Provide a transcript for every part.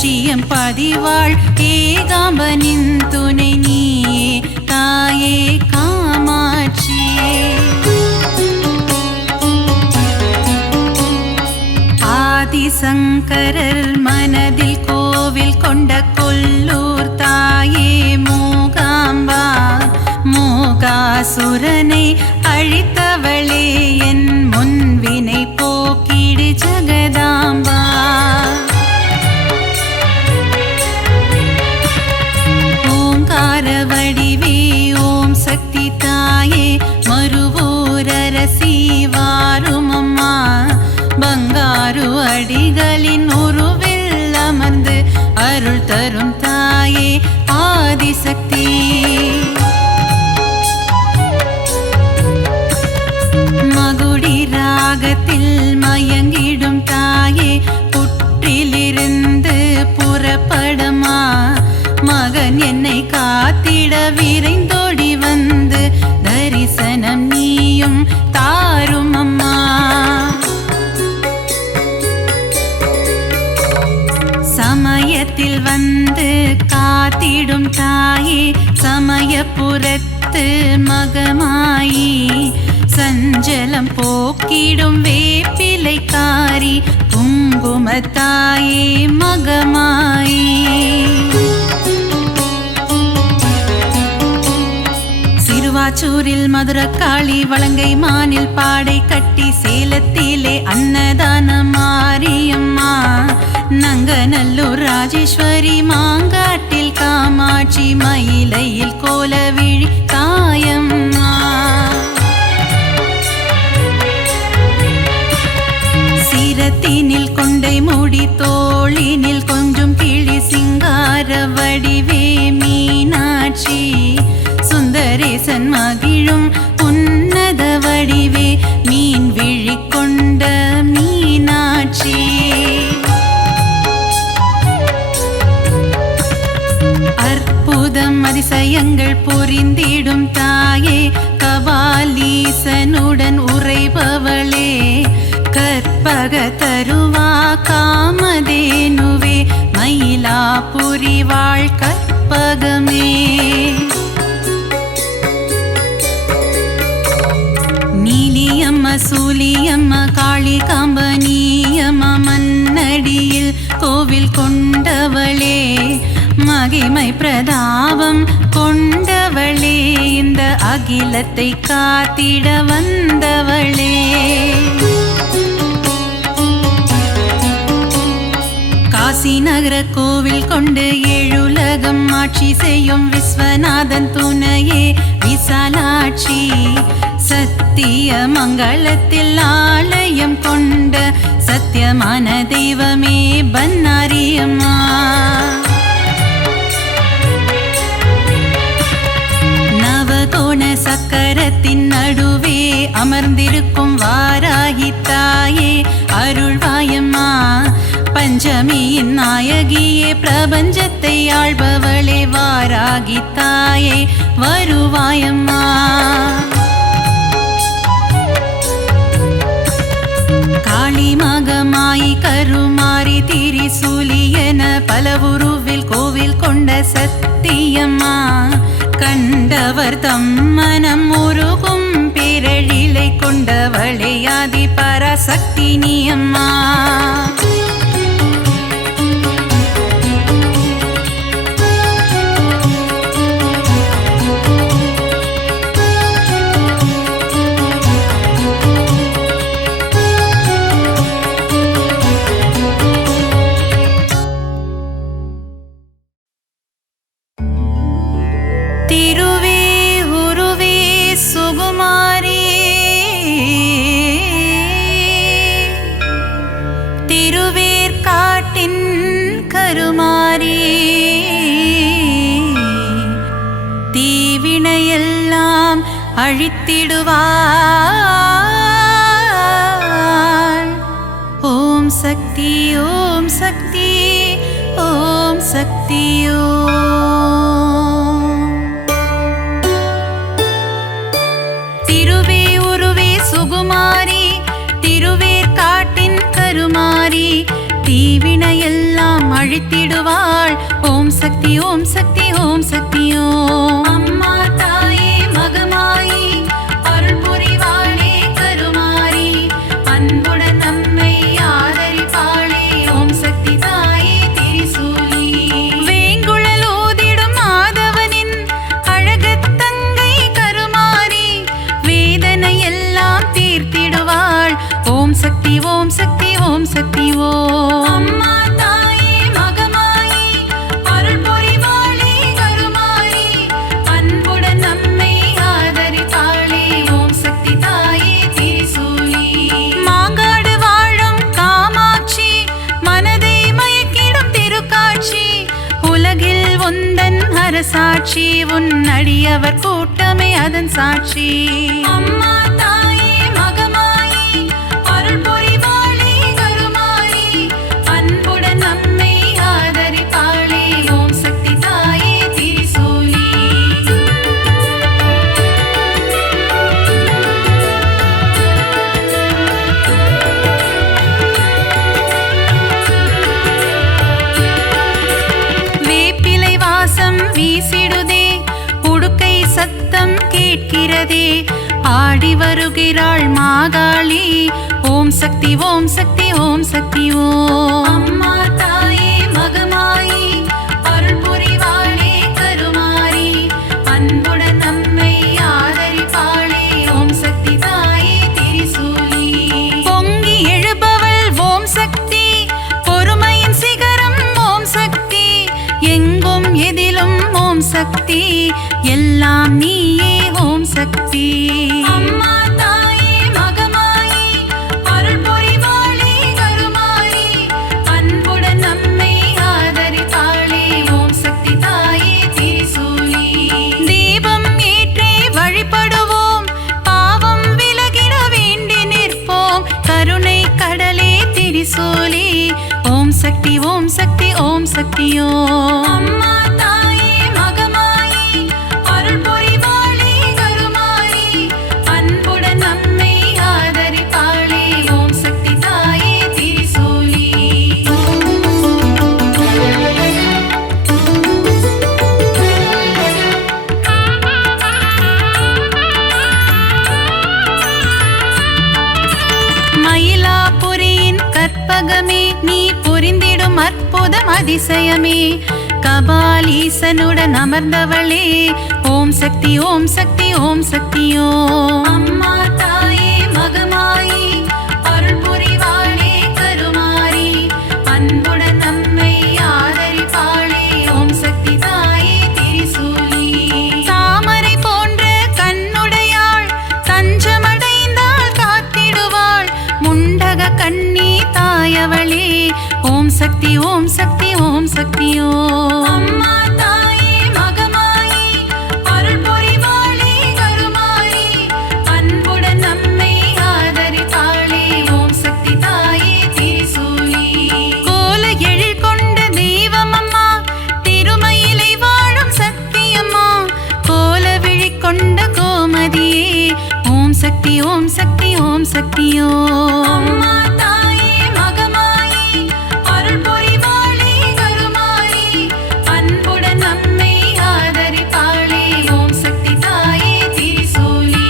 கச்சியம் பதிவாள் ஏகாம்பனின் துணை நீயே தாயே காமாட்சியே. ஆதிசங்கரர் மனதில் கோவில் கொண்ட கொல்லூர் தாயே மூகாம்பா. மூகாசுரனை அழித்தவளே என் முன்வினை போக்கிடு ஜகதாம்பா. ஓங்கார வடிவே ஓம் சக்தி தாயே மறுவூரரசி வாருமம்மா. பங்காரு அடிகளின் உருவில் அமர்ந்து அருள் தரும் தாயே ஆதிசக்தி. மகுடி ராகத்தில் மயங்கிடும் தாயே புற்றிலிருந்து புறப்படமா. மகன் என்னை காத்திட விரைந்தோடி வந்து தரிசனம் நீயும் தாரும் அம்மா. சமயத்தில் வந்து காத்திடும் தாயே சமயபுரத்து மகமாயி. சஞ்சலம் போக்கிடும் வேப்பிலைக்காரி குங்குமத்தாயே மகமாயி. சிறுவாச்சூரில் மதுரக்காளி வலங்கை மானில் பாடை கட்டி சேலத்திலே அன்னதான மாரியம்மா. நங்கநல்லூர் ராஜேஸ்வரி மாங்காட்டில் காமாட்சி மயிலையில் கோலவிழி தாயம்மா. சிரத்தினில் கொண்டை மூடி தோளினில் கொஞ்சம் கிளி சிங்கார வடிவே மீனாட்சி. சுந்தரேசன் மகிழும் உன்னத வடிவே மீன் விழி கொண்ட மீனாட்சி. அற்புதம் அதிசயங்கள் புரிந்திடும் தாயே கபாலீசனுடன் உறைபவளே. கற்பக தருவா காமதேனுவே மயிலாபுரி வாழ் கற்பகமே. நீலியம்ம சூலியம்ம காளிகாம்பனியம்ம மன்னடியில் கோவில் கொண்டவளே. மகிமை பிரதாபம் கொண்டவளே இந்த அகிலத்தை காத்திட வந்தவளே. காசி நகர கோவில் கொண்டு ஏழுலகம் ஆட்சி செய்யும் விஸ்வநாதன் துணையே விசாலாட்சி. சத்திய மங்களத்தில் ஆலயம் கொண்ட சத்தியமான தெய்வமே பன்னாரியம்மா. நவகோண சக்கரத்தின் நடுவே அமர்ந்திருக்கும் வாராகி தாயே அருள்வாயம்மா. பஞ்சமியின் நாயகியே பிரபஞ்சத்தை ஆள்பவளே வாராகி தாயே வருவாயம்மா. காளி மகமாயி கருமாரி திரிசூலி என பல உருவில் கோவில் கொண்ட சத்தியம்மா. கண்டவர் தம் மனம் உருகும் பேரழிலை கொண்டவளே ஆதி பராசக்தி நீயம்மா. தீவினையெல்லாம் அழித்திடுவாள். ஓம் சக்தி ஓம் சக்தி ஓம் சக்தி ஓம். திருவே உருவே சுகுமாரி திருவேற்காட்டின் கருமாரி தீ தீவினையெல்லாம் அழித்திடுவாள். ஓம் சக்தி ஓம் சக்தி ஓம் சக்தி ஓம். அம்மா தாயே மகமாயி அருள் புரிவாளே கருமாரி, அன்புடன் நம்மை ஆதரிப்பாளே. ஓம் சக்தி தாயே திரிசூலி. வேங்குழல் ஊதிடும் மாதவனின் அழகத்தங்கை கருமாரி, வேதனை எல்லாம் தீர்த்திடுவாள். ஓம் சக்தி ஓம் சக்தி ஓம் சக்தி ஓம். அம்மா தாயே மகமாயி அருள் புரிவாளே கருமாரி, அன்புடன் நம்மை ஆதரிப்பாளே. ஓம் சக்தி தாயே திரிசூலி. மாங்காடு வாழும் காமாட்சி, மனதை மயக்கிடும் திருக்காட்சி, உலகில் உந்தன் அரசாட்சி, உன் அடியவர் கூட்டமே அதன் சாட்சி. அம்மா தாயே மகமாயி அருள் புரிவாளே கருமாரி, அன்புடன் நம்மை ஆதரிப்பாளே. ஓம் சக்தி தாயே திரிசூலி. வேப்பிலை வாசம் வீசிடுதே, உடுக்கை சத்தம் கேட்கிறதே, ஆடி வருகிறாள் மாகாளி. ஓம் சக்தி ஓம் சக்தி ஓம் சக்தி ஓம். அம்மா தாயே மகமாயி அருள் புரிவாளே கருமாரி, அன்புடன் நம்மை ஆதரிப்பாளே. ஓம் சக்தி தாயே திரிசூலி. பொங்கி எழுபவள் ஓம் சக்தி, பொறுமையின் சிகரம் ஓம் சக்தி, எங்கும் எதிலும் ஓம் சக்தி, எல்லாம் நீயே ஓம் சக்தி. அம்மா தாயே மகமாயி அருள் புரிவாளே கருமாரி, அன்புடன் நம்மை ஆதரிப்பாளே. ஓம் சக்தி தாயே திரிசூலி. தீபம் ஏற்றி வழிபடுவோம், பாவம் விலகிட வேண்டி நிற்போம், கருணை கடலே திரிசூலி. ஓம் சக்தி ஓம் சக்தி ஓம் சக்தி ஓம். அம்மா தாயே மகமாயி அருள் புரிவாளே கருமாரி, அன்புடன் நம்மை ஆதரிப்பாளே. ஓம் சக்தி தாயே திரிசூலி. மயிலாபுரியின் கற்பகமே, நீ புரிந்திடும் அற்புதம் அதிசயமே, கபாலீசனுடன் அமர்ந்தவளே. ஓம் சக்தி ஓம் சக்தி ஓம் சக்தி ஓம். அம்மா தாயே மகமாயி அருள் புரிவாளே கருமாரி, அன்புடன் நம்மை ஆதரிப்பாளே. ஓம் சக்தி தாயே திரிசூலி. தாமரை போன்ற கண்ணுடையாள், தஞ்சமடைந்தால் காத்திடுவாள், முண்டக கண்ணி தாயவளே. ஓம் சக்தி ஓம் சக்தி ஓம் சக்தி ஓம். அம்மா தாயே மகமாயி அருள் புரிவாளே கருமாரி, அன்புடன் நம்மை ஆதரிப்பாளே. ஓம் சக்தி தாயே திரிசூலி. கோல எழில் கொண்ட தெய்வமம்மா, திருமயிலை வாழும் சக்தியம்மா, கோல விழி கொண்ட கோமதியே. ஓம் சக்தி ஓம் சக்தி ஓம் சக்தி ஓம். அம்மா தாயே மகமாயி அருள் புரிவாளே கருமாரி, அன்புடன் நம்மை ஆதரிப்பாளே. ஓம் சக்தி தாயே திரிசூலி.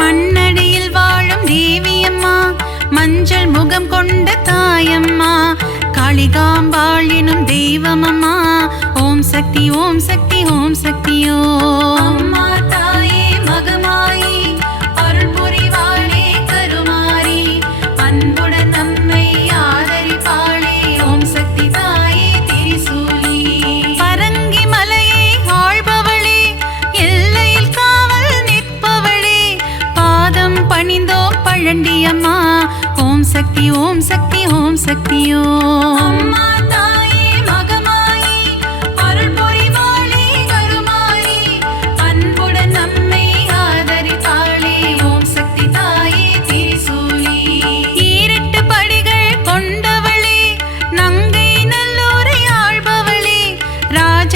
மண்ணடியில் வாழும் தேவியம்மா, மஞ்சள் முகம் கொண்ட தாயம்மா, காளிகாம்பாளினும் தெய்வமம்மா. ஓம் சக்தி ஓம் சக்தி ஓம் சக்தி ஓம். அம்மா தாயே மகமாயி அருள் புரிவாளே கருமாரி, அன்புடன் நம்மை ஆதரிப்பாளே. ஓம் சக்தி தாயே திரிசூலி. பரங்கி மலையை ஆள்பவளே, எல்லையில் காவல் நிற்பவளே, பாதம் பணிந்தோம் பழண்டியம்மா. ஓம் சக்தி ஓம் சக்தி ஓம் சக்தி ஓம். அம்மா தாயே மகமாயி அருள் புரிவாளே கருமாரி, அன்புடன் நம்மை ஆதரிப்பாளே. ஓம் சக்தி தாயே திரிசூலி. ஈரெட்டு படிகள் கொண்டவளே, நங்கை நல்லூரை ஆள்பவளே, ராஜ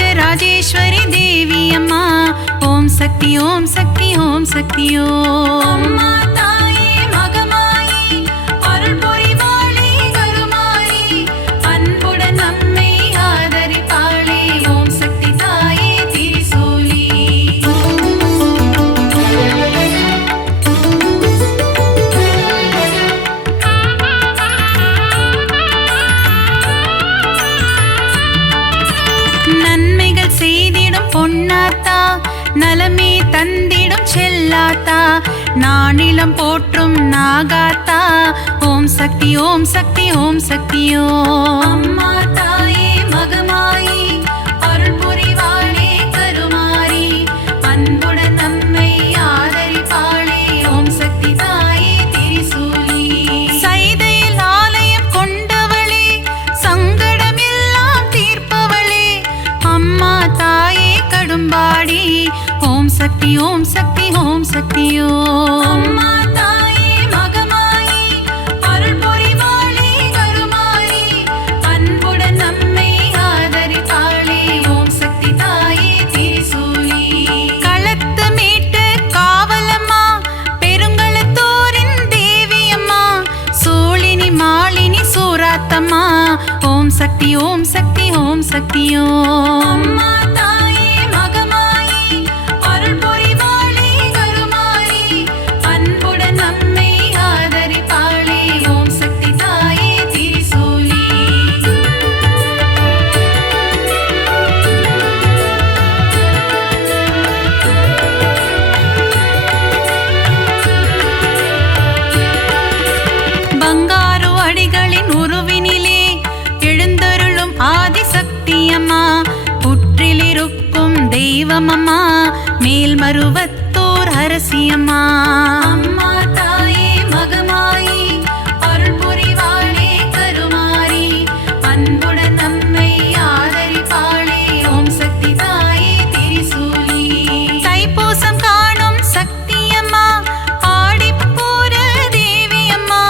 சக்தி ஓம் சக்தி ஓம் சக்தியோ அம்மா தாயே மகமாயி அருள் புரிவாளே கருமாயி அன்புடன் நம்மை ஆதரிப்பாளே ஓம் சக்தி தாயே திரிசூலி நன்மைகள் செய்திடும் பொன்னாத்தா நலமே தந்திடும் செல்லாத்தா நானிலம் போற்றும் நாகாத்தா ஓம் சக்தி ஓம் சக்தி ஓம் சக்தியோ அம்மா தாயே மகமாயி அருள் புரிவாளே கருமாரி அன்புடன் நம்மை ஆதரிப்பாளே ஓம் சக்தி தாயே திரிசூலி சைதையில் ஆலயம் கொண்டவளே சங்கடமெல்லாம் தீர்ப்பவளே அம்மா தாயே கடும்பாடி ஓம் சக்தி ஓம் சக்தி ஓம் சக்தியோ அம்மா தாயே மகமாயி அருள் புரிவாளே கருமாரி அன்புடன் நம்மை ஆதரிப்பாளே ஓம் சக்தி தாயே திரிசூலி களத்து மீட்டு காவலம்மா பெருங்களத்தூரின் தேவியம்மா சூழினி மாலினி சூராத்தம்மா ஓம் சக்தி ஓம் சக்தி ஓம் சக்தியோ அம்மா தாயே மகமாயி அருள் புரிவாளே கருமாரி அன்புடன் நம்மை ஆதரிப்பாளே ஓம் சக்தி தாயே திரிசூலி பங்காரு அடிகளின் உருவினிலே எழுந்தருளும் ஆதிசக்தியம்மா புற்றிலிருக்கும் தெய்வமம்மா மேல்மருவத்தூர் அரசியம்மா அம்மா தாயே மகமாயி அருள் புரிவாளே கருமாரி அன்புடன் நம்மை ஆதரிப்பாளே ஓம் சக்தி தாயே திரிசூலி தைப்பூசம் காணும் சக்தியம்மா ஆடிப்பூர தேவியம்மா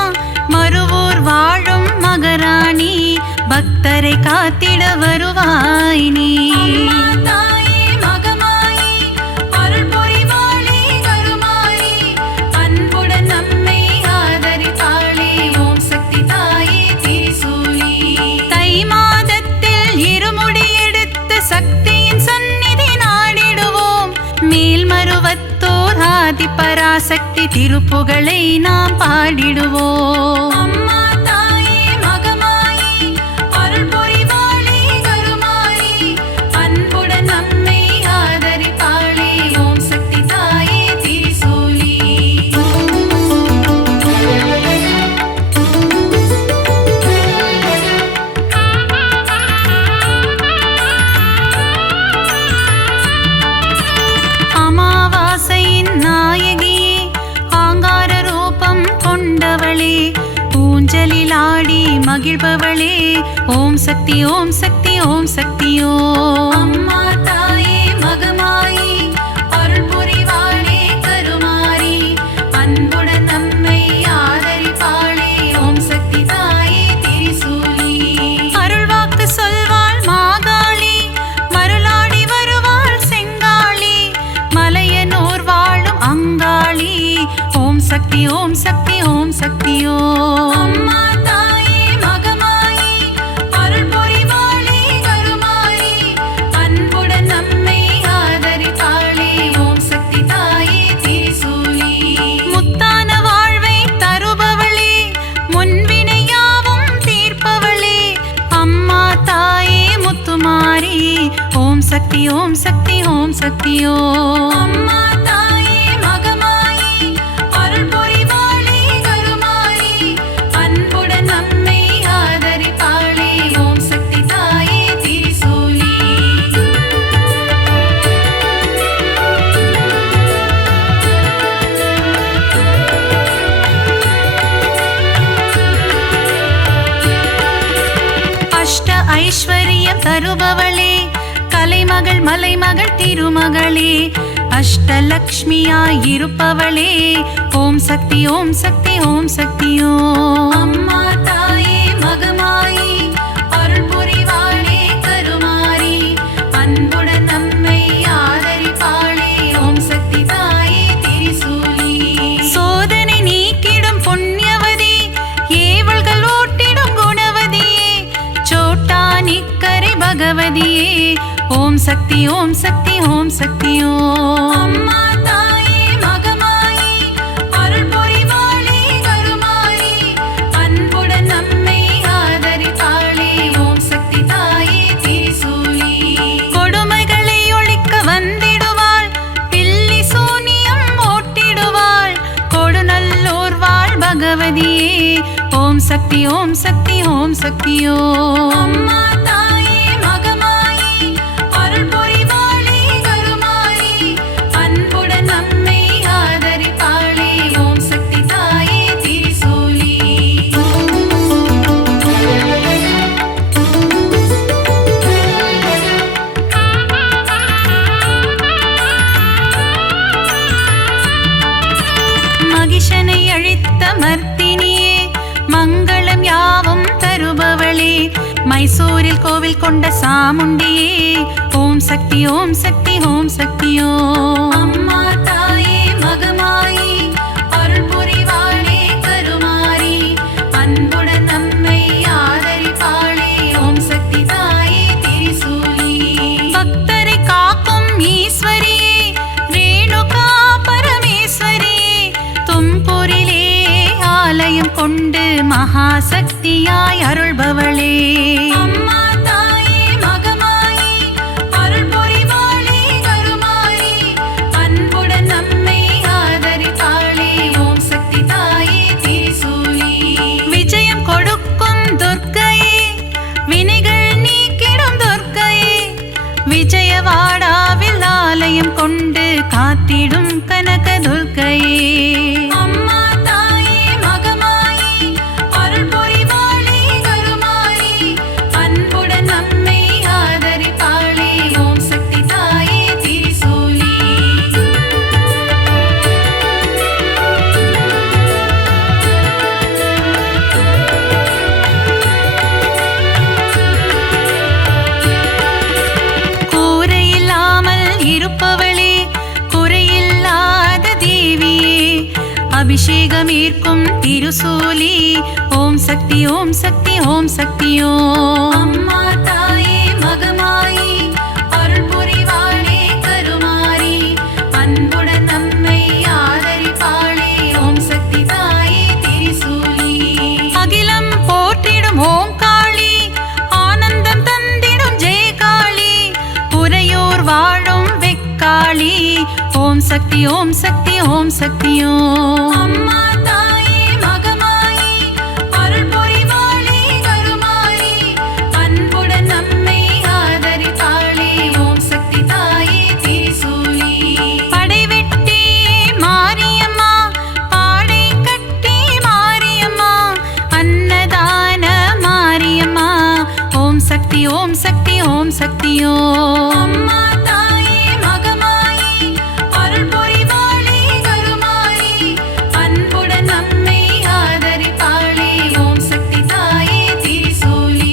மருவூர் வாழும் மகராணி பக்தரை காத்திட வருவாய் நீ அம்மா தாயே மகமாயி அருள் புரிவாளே கருமாரி அன்புடன் நம்மை ஆதரிப்பாளே ஓம் சக்தி தாயே திரிசூலி தை மாதத்தில் இருமுடி எடுத்து சக்தியின் சந்நிதி நாடிடுவோம் மேல்மருவத்தோர் ஆதி பராசக்தி திருப்புகழை நாம் பாடிடுவோம் அம்மா தாயே மகமாயி அருள் புரிவாளே கருமாரி அன்புடன் நம்மை ஆதரிப்பாளே ஓம் சக்தி தாயே திரிசூலி அமாவாசையின் நாயகியே ஆங்கார ரூபம் கொண்டவளே ஊஞ்சலில் ஆடி மகிழ்பவளே ஓம் சக்தி ஓம் சக்தி ஓம் சக்தியோ அம்மா தாயே மகமாயி அருள் புரிவாளே கருமாரி அன்புடன் நம்மை ஆதரிப்பாளே ஓம் சக்தி தாயே திரிசூலி அருள்வாக்கு சொல்வாள் மாகாளி மருளாடி வருவாள் செங்காளி மலையனூர் வாழும் அங்காளி ஓம் சக்தி ஓம் சக்தி ஓம் சக்தியோ அம்மா தாயே மகமாயி அருள் புரிவாளே கருமாரி அன்புடன் நம்மை ஆதரிப்பாளே ஓம் சக்தி தாயே திரிசூலி முத்தான வாழ்வை தருபவளே முன்வினையாவும் தீர்ப்பவளே அம்மா தாயே முத்துமாரி ஓம் சக்தி ஓம் சக்தி ஓம் சக்தியோ அம்மா தாயே மகமாயி அருள் புரிவாளே கருமாரி அன்புடன் நம்மை ஆதரிப்பாளே ஓம் சக்தி தாயே திரிசூலி அஷ்ட ஐஸ்வர்யம் தருபவளே கலைமகள் மலைமகள் திருமகளே அஷ்டலக்ஷ்மியாயிருப்பவளே ஓம் சக்தி ஓம் சக்தி ஓம் சக்தியோ அம்மா தாயே மகமாயி அருள் புரிவாளே கருமாரி அன்புடன் நம்மை ஆதரிப்பாளே ஓம் சக்தி சக்தி ஓம் சக்தி ஓம் சக்தி ஓம். அம்மா தாயே மகமாயி அருள் புரிவாளே கருமாரி அன்புடன் நம்மை ஆதரிப்பாளே ஓம் சக்தி தாயே திரிசூலி. கொடுமைகளை ஒழிக்க வந்திடுவாள் பில்லி சூனியம் ஓட்டிடுவாள் கொடுநல்லோர் வாழ் பகவதியே ஓம் சக்தி ஓம் சக்தி ஓம் சக்தி ஓம். அம்மா தாயே மகமாயி அருள் புரிவாளே கருமாரி அன்புடன் நம்மை ஆதரிப்பாளே ஓம் சக்தி தாயே திரிசூலி. மகிஷனை அழித்த மர்த்தினியே மங்களம் யாவும் தருபவளே மைசூரில் கோவில் கொண்ட சாமுண்டியே ஓம் சக்தி ஓம் சக்தி ஓம் சக்தி ஓம். அம்மா தாயே மகமாயி அருள் புரிவாளே கருமாரி அன்புடன் நம்மை ஆதரிப்பாளே ஓம் சக்தி தாயே திரிசூலி. பக்தரை காக்கும் ஈஸ்வரியே ரேணுகா பரமேஸ்வரியே தும்பூரிலே ஆலயம் கொண்டு மகாசக்தியாய் அருள்பவளே. அம்மா தாயே மகமாயி அருள் புரிவாளே கருமாரி அன்புடன் நம்மை ஆதரிப்பாளே ஓம் சக்தி தாயே திரிசூலி. விஜயம் கொடுக்கும் துர்க்கையே வினைகள் நீக்கிடும் துர்க்கையே விஜயவாடாவில் ஆலயம் கொண்டு காத்திடும் கனக துர்க்கையே. அம்மா தாயே மகமாயி அருள் புரிவாளே கருமாரி அன்புடன் நம்மை ஆதரிப்பாளே ஓம் சக்தி தாயே திரிசூலி. கூரையில்லாமல் இருப்பவளே குறையில்லாத தேவியே அபிஷேகம் ஈர்க்கும் திருசூலி ஓம் சக்தி ஓம் சக்தி ஓம் சக்தி ஓம். அம்மா தாயே மகமாயி அருள் புரிவாளே கருமாரி அன்புடன் நம்மை ஆதரிப்பாளே ஓம் சக்தி தாயே திரிசூலி. அகிலம் போற்றிடும் ஓம் காளி ஆனந்தம் தந்திடும் ஜெயகாளி உறையூர் வாழும் வெக்காளி ஓம் சக்தி ஓம் சக்தி ஓம் சக்தி ஓம். அம்மா தாயே மகமாயி அருள் புரிவாளே கருமாரி அன்புடன் நம்மை ஆதரிப்பாளே ஓம் சக்தி தாயே திரிசூலி. படைவெட்டி மாரியம்மா பாடை கட்டி மாரியம்மா அன்னதான மாரியம்மா ஓம் சக்தி ஓம் சக்தி ஓம் சக்தி ஓம். அம்மா தாயே மகமாயி அருள் புரிவாளே கருமாரி அன்புடன் நம்மை ஆதரிப்பாளே ஓம் சக்தி தாயே திரிசூலி.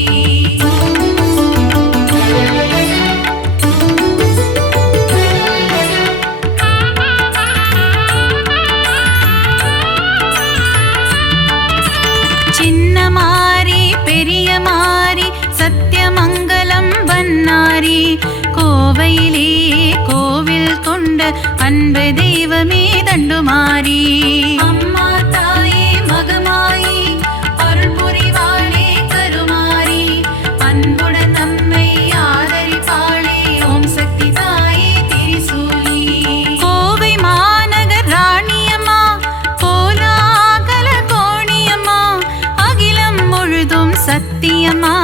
சின்ன மாரி பெரிய மாரி சத்தியமங்கலம் வன்னாரி கோவையிலே கோவில் கொண்ட அன்பு தெய்வமே தண்டுமாரி. அம்மா தாயே மகமாயி அருள் புரிவாளே கருமாரி அன்புடன் நம்மை ஆதரிப்பாளே ஓம் சக்தி தாயே திரிசூலி. கோவை மாநகர் ராணியம்மா கோலாகல கோணியம்மா அகிலம் முழுதும் சத்தியம்மா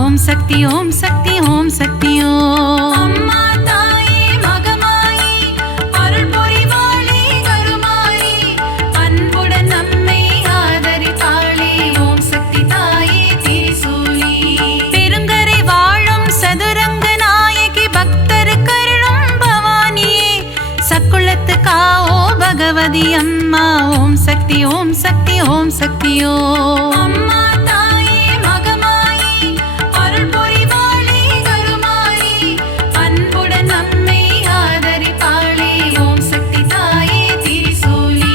ஓம் சக்தி ஓம் சக்தி ஓம் சக்தி ஓம். அம்மா தாயே மகமாயி அருள் புரிவாளே கருமாரி அன்புடன் நம்மை ஆதரிப்பாளே ஓம் சக்தி தாயே திரிசூலி. பெருங்கரை வாழும் சதுரங்க நாயகி பக்தர் கருளும் பவானியே சக்குளத்து காவோ பகவதி அம்மா ஓம் சக்தி ஓம் சக்தி ஓம் சக்தி ஓம். அம்மா தாயே மகமாயி அருள் புரிவாளே கருமாரி அன்புடன் நம்மை ஆதரிப்பாளே ஓம் சக்தி தாயே திரிசூலி.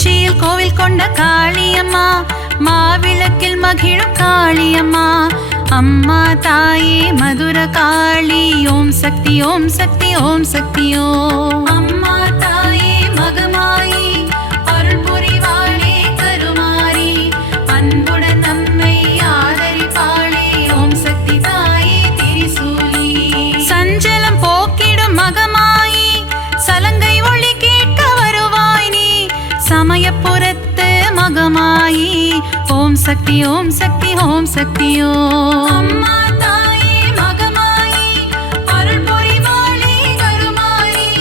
திருச்சியில் கோவில் கொண்ட காளியம்மா, மாவிளக்கில் மகிழும் காளியம்மா, அம்மா தாயே மதுர காளி, ஓம் சக்தி ஓம் சக்தி ஓம் சக்தி ஓம். அம்மா தாயே மகமாயி, அருள் புரிவாளே கருமாரி, அன்புடன் நம்மை ஆதரிப்பாளே, ஓம் சக்தி தாயே திரிசூலி. சஞ்சலம் போக்கிடும் மகமாயி, சலங்கை ஒளி கேட்க வருவாய் நீ, சமயபுரத்து மகமாயி, ஓம் சக்தி ஓம் சக்தி ஓம் சக்தி ஓம். அம்மா தாயே மகமாயி, அருள் புரிவாளே கருமாரி,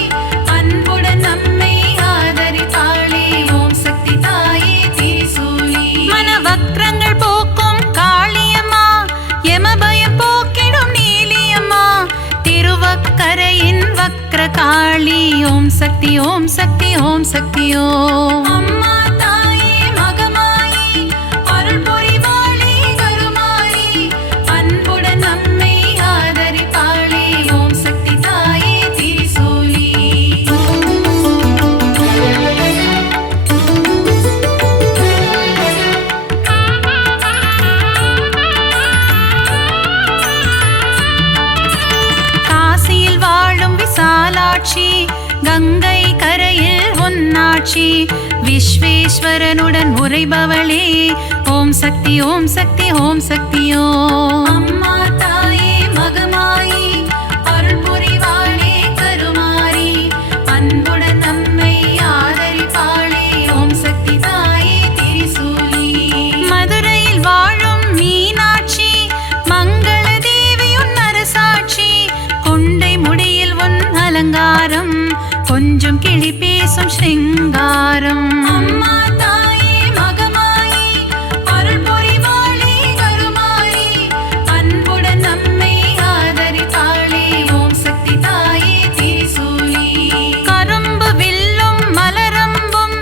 அன்புடன் நம்மை ஆதரிப்பாளே, ஓம் சக்தி தாயே திரிசூலி. மனவக்ரங்கள் போக்கும் காளியம்மா, யமபயம் போக்கிடும் நீலியம்மா, திருவக்கரையின் வக்ர காளி, ஓம் சக்தி ஓம் சக்தி ஓம் சக்தி ஓம். அம்மா தாயே மகமாயி, அருள் புரிவாளே கருமாரி, அன்புடன் நம்மை ஆதரிப்பாளே, ஓம் சக்தி தாயே திரிசூலி. காசியில் வாழும் விசாலாட்சி, கங்கை கரையில் உன்னாட்சி, விஸ்வேஸ்வரனுடன் உரைபவளே, ஓம் சக்தி ஓம் சக்தி ஓம் சக்தி ஓம். அம்மா தாயே மகமாயி, அருள் புரிவாளே கருமாரி, அன்புடன் நம்மை ஆதரிப்பாளே, ஓம் சக்தி தாயே திரிசூலி. மதுரையில் வாழும் மீனாட்சி, மங்கள தேவியுன் அரசாட்சி, கொண்டை முடியில் உன் அலங்காரம், கொஞ்சம் கிளி பேசும் ஸ்ருங்காரம். அம்மா தாயே மகமாயி, அருள் புரிவாளே கருமாரி, அன்புடன் நம்மை ஆதரிப்பாளே, ஓம் சக்தி தாயே திரிசூலி. கரும்பு வில்லும் மலரம்பும்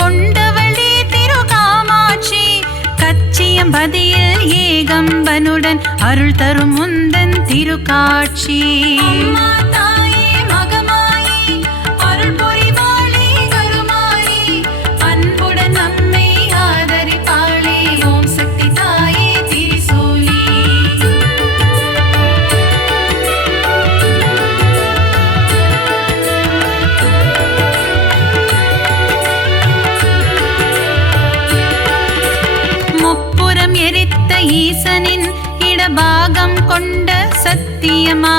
கொண்டவளே திருகாமாட்சி, கச்சியம்பதியில் ஏகம்பனுடன் அருள் தரும் முந்தன் திருக்காட்சி. அம்மா தாயே மகமாயி, அருள் புரிவாளே கருமாரி, அன்புடன் நம்மை ஆதரிப்பாளே, ஓம் சக்தி தாயே திரிசூலி. முப்புறம் எரித்த ஈசனின் இடபாகம் கொண்ட சத்தியமா,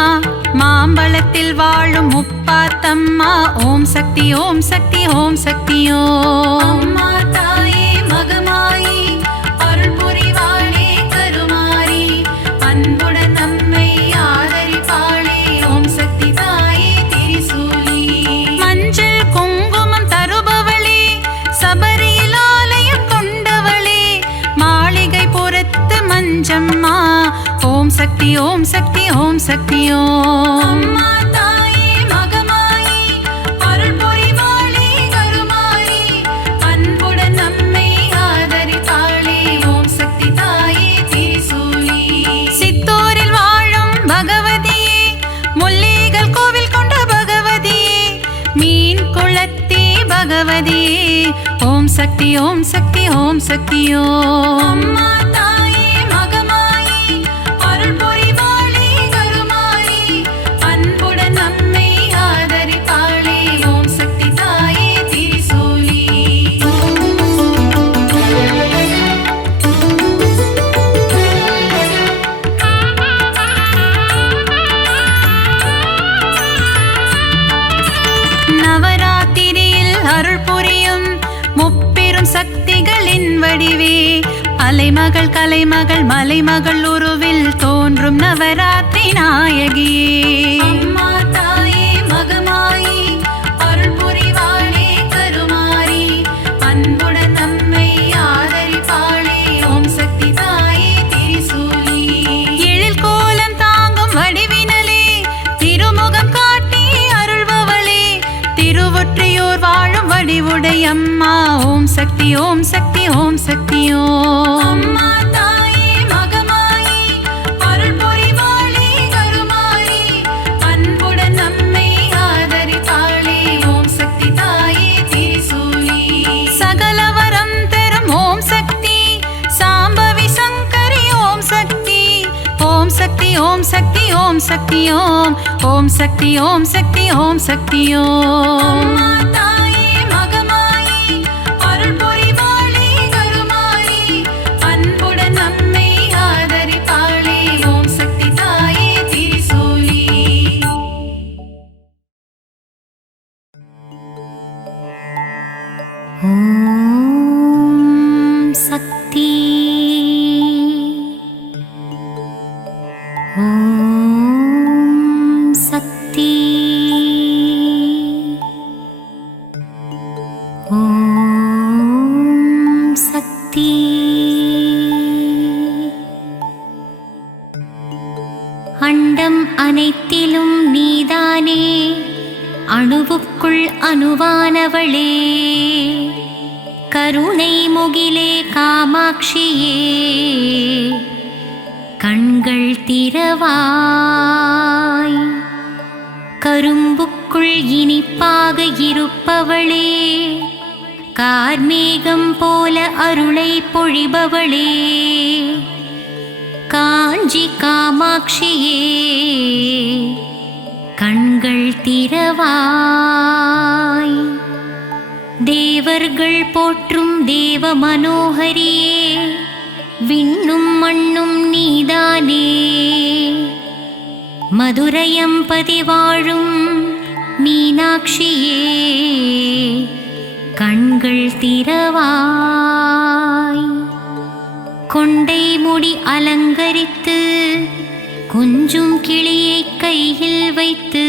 மாம்பழத்தில் வாழும் முப்பாத்தம்மா, ஓம் சக்தி ஓம் சக்தி ஓம் சக்தி ஓம். அம்மா தாயே மகமாயி, அருள் புரிவாளே கருமாரி, அன்புடன் நம்மை ஆதரிப்பாளே, ஓம் சக்தி தாயே திரிசூலி. மஞ்சள் குங்குமம் தருபவளே, சபரியில் ஆலயம் கொண்டவளே, மாளிகை புறத்து மஞ்சம்மா, ஓம் சக்தி ஓம் சக்தி ஓம் சக்தி ஓம். அம்மா தாயே மகமாயி, அருள் புரிவாளே கருமாரி, அன்புடன் நம்மை ஆதரிப்பாளே, ஓம் சக்தி தாயே திரிசூலி. சித்தூரில் வாழும் பகவதியே, முல்லைகள் கோவில் கொண்ட பகவதியே, மீன் குளத்தே பகவதியே, ஓம் சக்தி ஓம் சக்தி ஓம் சக்தி ஓம். அம்மா தாயே மகமாயி, அருள் புரிவாளே கருமாரி, அன்புடன் நம்மை ஆதரிப்பாளே, ஓம் சக்தி தாயே திரிசூலி. நவராத்திரியில் அருள் புரியும் முப்பெரும் சக்திகளின் வடிவே, அலைமகள் கலைமகள் மலைமகள் உருவில் தோன்றும் நவராத்திரி நாயகியே. அம்மா தாயே மகமாயி, அருள் புரிவாளே கருமாரி, அன்புடன் நம்மை ஆதரிப்பாளே, ஓம் சக்தி தாயே திரிசூலி. எழில் கோலம் தாங்கும் வடிவினலே, திருமுகம் காட்டி அருள்பவளே, திருவொற்றியூர் வாழும் வடிவுடையம்மா, ஓம் சக்தி ஓம் சக்தி ஓம் சக்தி ஓம். அம்மா தாயே மகமாயி, அருள் புரிவாளே கருமாரி, அன்புடன் நம்மை ஆதரிப்பாளே, ஓம் சக்தி தாயே திரிசூலி. சகல சக்தி ஓம். ஓம் சக்தி ஓம் சக்தி ஓம் சக்தி ஓம். தாயே மகமாயி அருள் புரிவாளே கருமாயி அன்புடன் நம்மை ஆதரிப்பாளே. ஓம் சக்தி தாயே திரிசூலி. ஓம் சக்தி. ஓம் சக்தி. ஓம் சக்தி. அண்டம் அனைத்திலும் நீதானே, அணுவுக்குள் அணுவானவளே, கருணை முகிலே காமாட்சியே, கண்கள் திறவாய். கரும்புக்குள் இனிப்பாக இருப்பவளே, கார்மேகம் போல அருளை பொழிபவளே, காஞ்சி காமாட்சியே, கண்கள் திறவாய். தேவர்கள் போற்றும் தேவ மனோகரியே, விண்ணும் மண்ணும் நீதானே, மதுரையம்பதி வாழும் மீனாட்சியே, கண்கள் திறவாய். கொண்டை முடி அலங்கரித்து கொஞ்சும் கிளியை கையில் வைத்து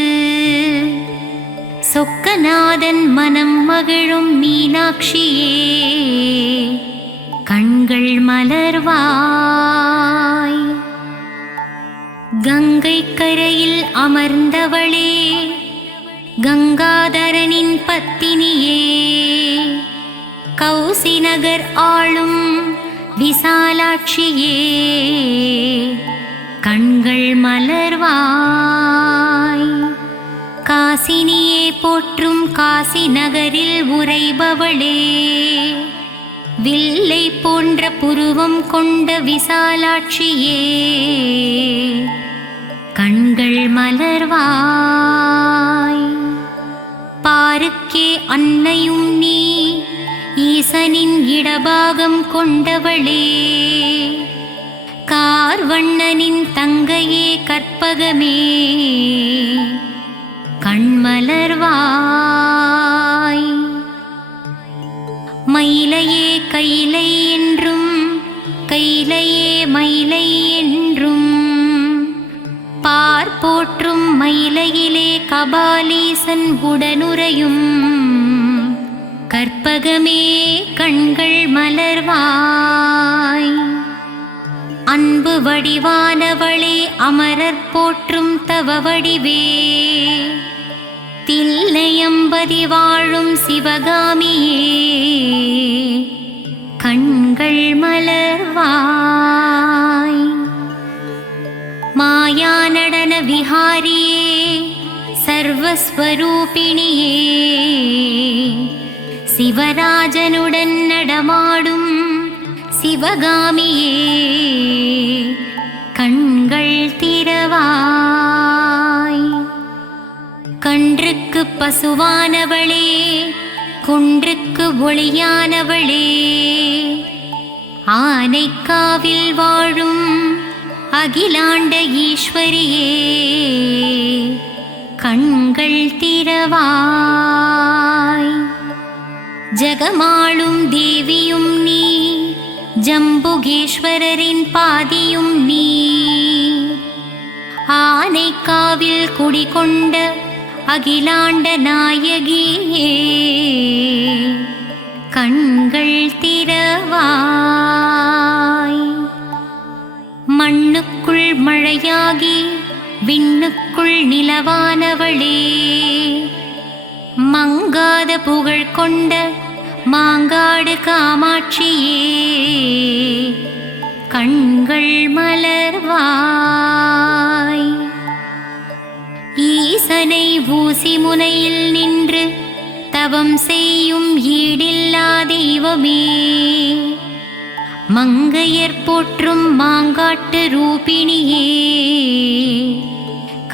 சொக்கநாதன் மனம் மகிழும் மீனாட்சியே, கண்கள் மலர்வாய். கங்கை கரையில் அமர்ந்தவளே, கங்காதரனின் பத்தினியே, கௌசி நகர் ஆளும் விசாலாட்சியே, கண்கள் மலர்வாய். காசினியே போற்றும் காசி நகரில் உறைபவளே, வில்லை போன்ற புருவம் கொண்ட விசாலாட்சியே, கண்கள் மலர்வாய். பாருக்கே அன்னையும் நீ, ஈசனின் இடபாகம் கொண்டவளே, கார்வண்ணனின் தங்கையே கற்பகமே, கண்மலர்வாய். மயிலையே கைலை என்றும் கைலையே மயிலை என்றும் பார்ப்போற்றும் மயிலையிலே கபாலீசன் உடனுறையும் கற்பகமே, கண்கள் மலர்வாய். அன்பு வடிவானவளே, அமரர் போற்றும் தவ வடிவே, தில்லையம்பதி வாழும் சிவகாமியே, கண்கள் மலர்வாய். மாயா நடன விஹாரியே, சர்வஸ்வரூபிணியே, சிவராஜனுடன் நடமாடும் சிவகாமியே, கண்கள் திறவாய். கன்றுக்கு பசுவானவளே, குன்றுக்கு ஒளியானவளே, ஆனைக்காவில் வாழும் அகிலாண்ட ஈஸ்வரியே, கண்கள் திறவாய். ஜகமாளும் தேவியும் நீ, ஜம்புகேஸ்வரரின் பாதியும் நீ, ஆனைக்காவில் குடிகொண்ட அகிலாண்ட நாயகியே, கண்கள் திறவாய். மண்ணுக்குள் மழையாகி விண்ணுக்குள் நிலவானவளே, மங்காத புகழ் கொண்ட மாங்காடு காமாட்சியே, கண்கள் மலர்வாய். ஈசனை ஊசி முனையில் நின்று தவம் செய்யும் ஈடில்லா தெய்வமே, மங்கையர் போற்றும் மாங்காட்டு ரூபிணியே,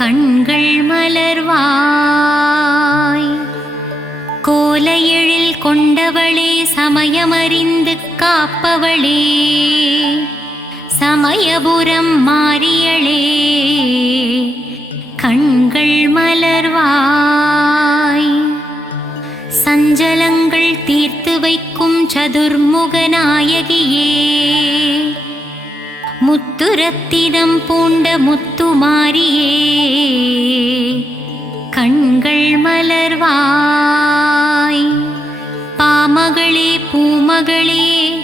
கண்கள் மலர்வாய். கோல எழில் கொண்டவளே, சமயமறிந்து காப்பவளே, சமயபுரம் மாறியளே, கண்கள் மலர்வாய். சஞ்சலங்கள் தீர்த்து வைக்கும் சதுர்முக நாயகியே, முத்துரத்தினம் பூண்ட முத்துமாரியே, கண்கள் மலர்வாய். பாமகளே பூமகளே,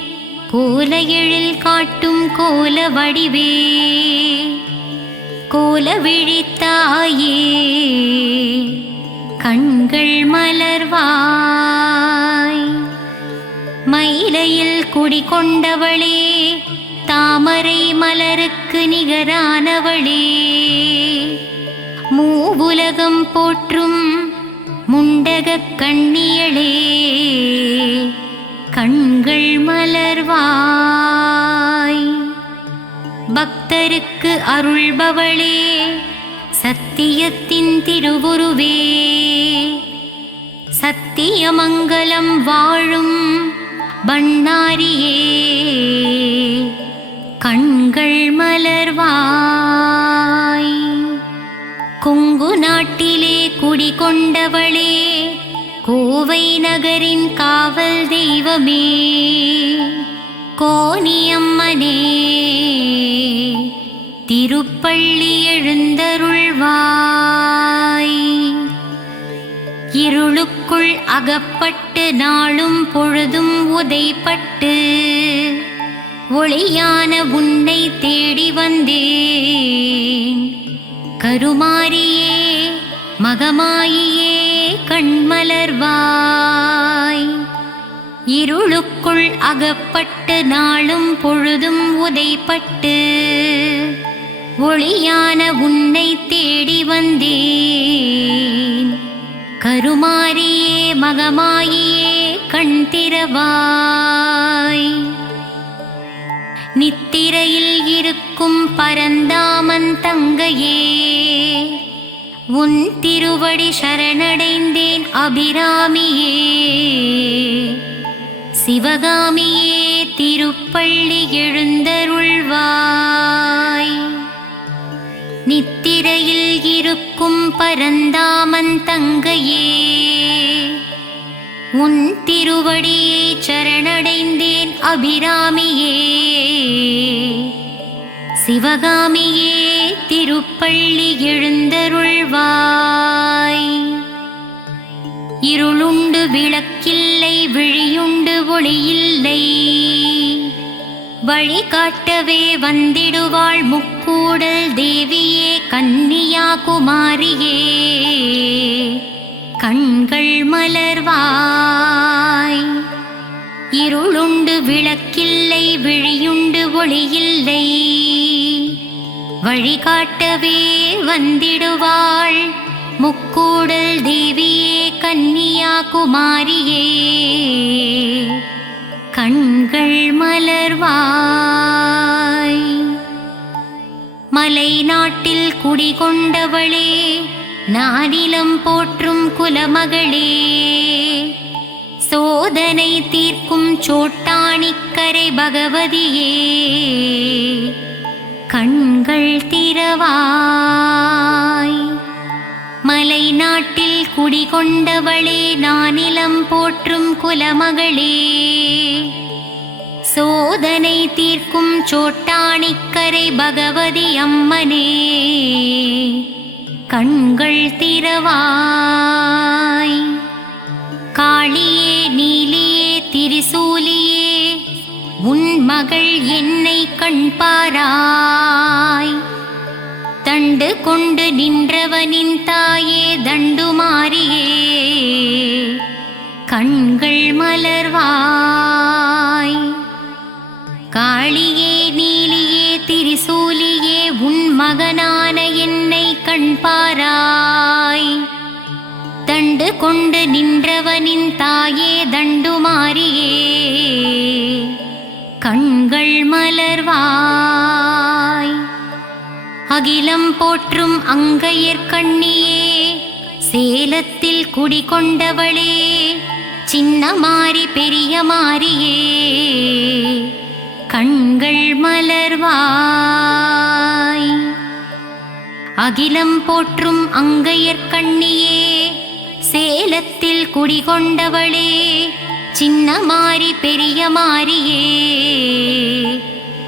கோல எழில் காட்டும் கோல வடிவே, கோல விழித்தாயே, கண்கள் மலர்வாய். மயிலையில் குடிகொண்டவளே, தாமரை மலருக்கு நிகரானவளே, மூவுலகம் போற்றும் முண்டகக் கண்ணியளே, கண்கள் மலர்வாய். பக்தருக்கு அருள்பவளே, சத்தியத்தின் திருவுருவே, சத்தியமங்கலம் வாழும் பண்ணாரியே, கண்கள் மலர்வாய். கொங்கு நாட்டிலே குடிகொண்டவளே, கோவை நகரின் காவல் தெய்வமே, கோனியம்மனே, திருப்பள்ளி எழுந்தருள்வாய். இருளுக்குள் அகப்பட்டு நாளும் பொழுதும் உதைப்பட்டு, ஒளியான உன்னை தேடி வந்தேன். கருமாரியே மகமாயியே, கண்மலர்வாய். இருளுக்குள் அகப்பட்டு நாளும் பொழுதும் உதைப்பட்டு, ஒளியான உன்னை தேடி வந்தேன். கருமாரியே மகமாயியே, கண் திறவாய். நித்திரையில் இருக்கும் பரந்தாமன் தங்கையே, உன் திருவடி சரணடைந்தேன் அபிராமியே, சிவகாமியே, திருப்பள்ளி எழுந்தருள்வாய். நித்திரையில் இருக்கும் பரந்தாமன் தங்கையே, உன் திருவடியை சரணடைந்தேன் அபிராமியே, சிவகாமியே, திருப்பள்ளி எழுந்தருள்வாய். இருளுண்டு விளக்கில்லை, விழியுண்டு ஒளியில்லை, வழிகாட்டவே வந்திடுவாள் முக்கூடல் தேவியே, கன்னியாகுமாரியே, கண்கள் மலர்வாய். இருளுண்டு விளக்கில்லை, விழியுண்டு ஒளியில்லை, வழிகாட்டவே வந்திடுவாள் முக்கூடல் தேவியே, கன்னியாகுமாரியே, கண்கள் மலர்வாய். மலை நாட்டில் குடிகொண்டவளே, நானிலம் போற்றும் குலமகளே, சோதனை தீர்க்கும் சோட்டாணிக்கரை பகவதியே, கண்கள் திறவாய். மலை நாட்டில் குடிகொண்டவளே, நானிலம் போற்றும் குலமகளே, சோதனை தீர்க்கும் சோட்டாணிக்கரை பகவதி அம்மனே, கண்கள் திறவாய். காளியே நீலியே திரிசூலியே, உன் மகள் என்னை கண்பாராய். தண்டு கொண்டு நின்றவனின் தாயே, தண்டுமாரியே, கண்கள் மலர்வாய். காளியே நீலியே திரிசூலியே, உன் மகனான என்னை கண்பாராய். தண்டு கொண்டு நின்றவனின் தாயே, தண்டுமாரியே, கண்கள் மலர்வாய். அகிலம் போற்றும் அங்கையர்கண்ணியே, சேலத்தில் குடிகொண்டவளே, சின்ன மாறி பெரிய மாறியே, கண்கள் மலர்வாய். அகிலம் போற்றும் அங்கையர்கண்ணியே, சேலத்தில் குடிகொண்டவளே, சின்ன மாறி பெரிய மாறியே,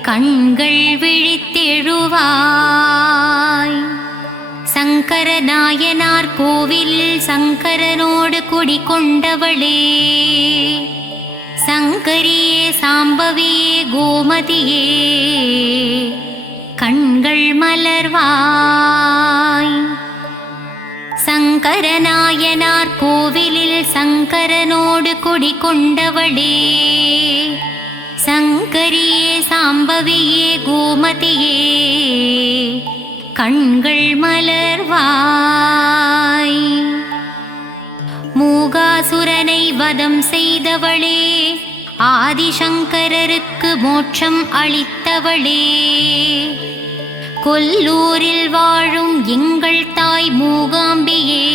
கண்கள் விழித்தெழுவாய். சங்கர நாயனார் கோவிலில் சங்கரனோடு குடிகொண்டவளே, சங்கரியே சாம்பவியே கோமதியே, கண்கள் மலர்வாய். சங்கர நாயனார் கோவிலில் சங்கரனோடு குடிகொண்டவளே, சங்கரியே சாம்பவியே கோமதியே, கண்கள் மலர்வாய். மூகாசுரனை வதம் செய்தவளே, ஆதிசங்கரருக்கு மோட்சம் அளித்தவளே, கொல்லூரில் வாழும் எங்கள் தாய் மூகாம்பியே,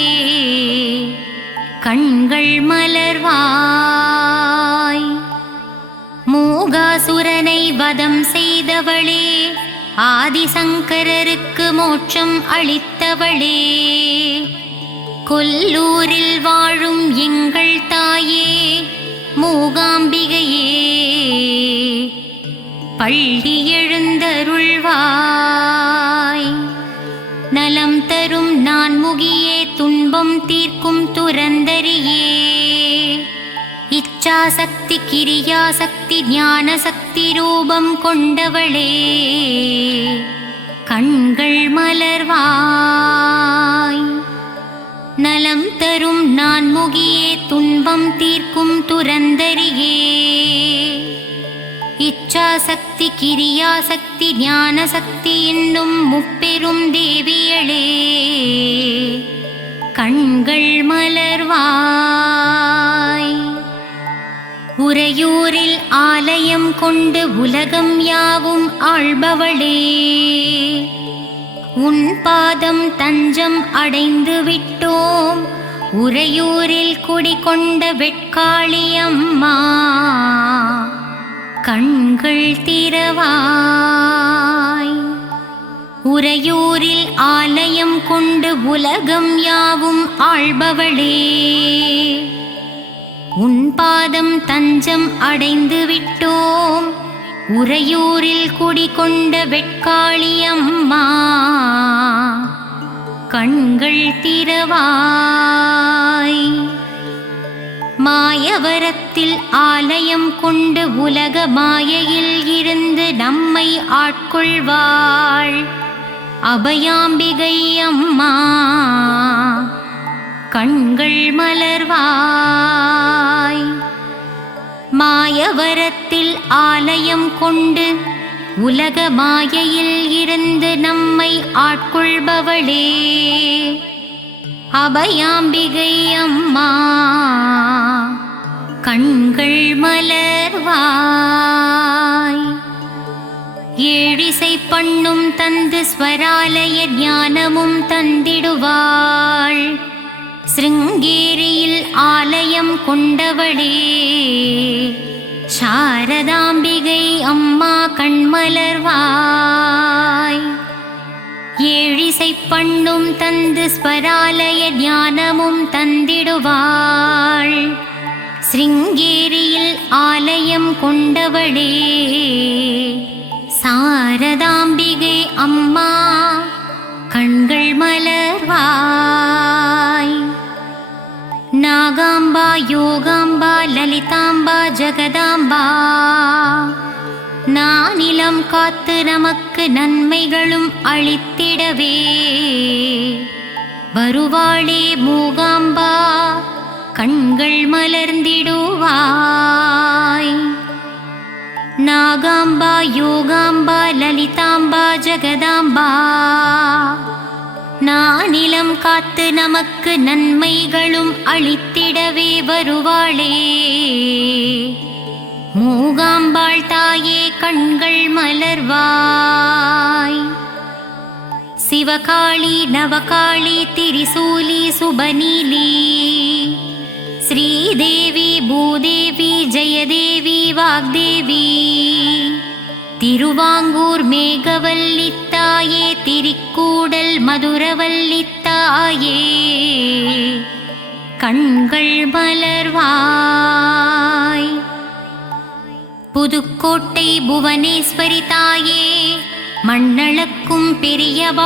கண்கள் மலர்வாய். மூகாசுரனை வதம் செய்தவளே, ஆதிசங்கரருக்கு மோட்சம் அளித்தவளே, கொல்லூரில் வாழும் எங்கள் தாயே மூகாம்பிகையே, பள்ளி எழுந்தருள்வாய். நலம் தரும் நான்முகியே, துன்பம் தீர்க்கும் துரந்தரியே, இச்சாசக்தி கிரியாசக்தி ஞானசக்தி ரூபம் கொண்டவளே, கண்கள் மலர்வாய். நலம் தரும் நான்முகியே, துன்பம் தீர்க்கும் துரந்தரியே, இச்சாசக்தி கிரியாசக்தி ஞானசக்தி என்னும் முப்பெரும் தேவியளே, கண்கள் மலர்வாய். உறையூரில் ஆலயம் கொண்டு உலகம் யாவும் ஆள்பவளே, உன் பாதம் தஞ்சம் அடைந்து விட்டோம், உறையூரில் குடிகொண்ட வெட்காளியம்மா, கண்கள் திறவாய். உறையூரில் ஆலயம் கொண்டு உலகம் யாவும் ஆள்பவளே, உன் பாதம் தஞ்சம் அடைந்து விட்டோம், உறையூரில் குடிகொண்ட வெட்காளியம்மா, கண்கள் திறவாய். மாயவரத்தில் ஆலயம் கொண்டு உலக மாயையில் இருந்து நம்மை ஆட்கொள்வாள் அபயாம்பிகை அம்மா, கண்கள் மலர்வாய். மாயவரத்தில் ஆலயம் கொண்டு உலக மாயையில் இருந்து நம்மை ஆட்கொள்பவளே, அபயாம்பிகை அம்மா, கண்கள் மலர்வாய். ஏழிசை பண்ணும் தந்து ஸ்வராலய ஞானமும் தந்திடுவாள், சிருங்கேரியில் ஆலயம் கொண்டவளே, சாரதாம்பிகை அம்மா, கண்மலர்வாய். ஏழிசை பண்ணும் தந்து ஸ்வராலய ஞானமும் தந்திடுவாள், சிருங்கேரியில் ஆலயம் கொண்டவளே, சாரதாம்பிகை அம்மா, கண்கள் மலர்வாய். நாகாம்பா, யோகாம்பா, லலிதாம்பா, ஜெகதாம்பா, நானிலம் காத்து நமக்கு நன்மைகளும் அளித்திடவே வருவாளே மூகாம்பா, கண்கள் மலர்ந்திடுவாய். நாகாம்பா, யோகாம்பா, லலிதாம்பா, ஜெகதாம்பா, நானிலம் காத்து நமக்கு நன்மைகளும் அளித்திடவே வருவாளே மூகாம்பாள் தாயே, கண்கள் மலர்வாய். शिवकाळी नवकाळी त्रिशूली सुबनीली श्रीदेवी भूदेवी जयदेवी वाग्देवी तिरुवांगूर मेघवल्लित्ताये तिरुक्कूडल मधुरवल्लित्ताये கண்கள் மலர்வாய். புதுக்கோட்டை புவனேஸ்வரி தாயே மண்ணளக்கும் பெரியபாளையத்தம்மா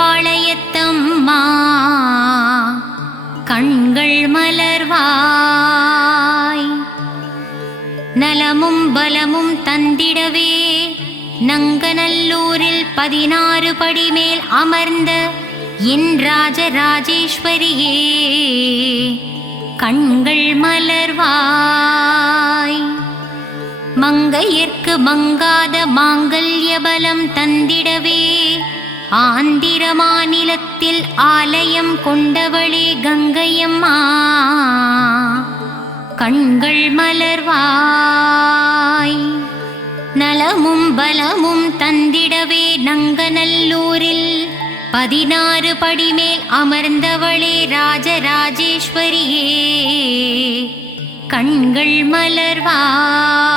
கண்கள் மலர்வாய். நலமும் பலமும் தந்திடவே நங்கநல்லூரில் 16 படி மேல் அமர்ந்த என் ராஜராஜேஸ்வரியே கண்கள் மலர்வாய். மங்கையர்க்கு மங்காத மாங்கல்ய பலம் தந்திடவே ஆந்திர மாநிலத்தில் ஆலயம் கொண்டவளே கங்கையம்மா கண்கள் மலர்வாய். நலமும் பலமும் தந்திடவே நங்கநல்லூரில் 16 படி மேல் அமர்ந்தவளே ராஜராஜேஸ்வரியே கண்கள் மலர்வாய்.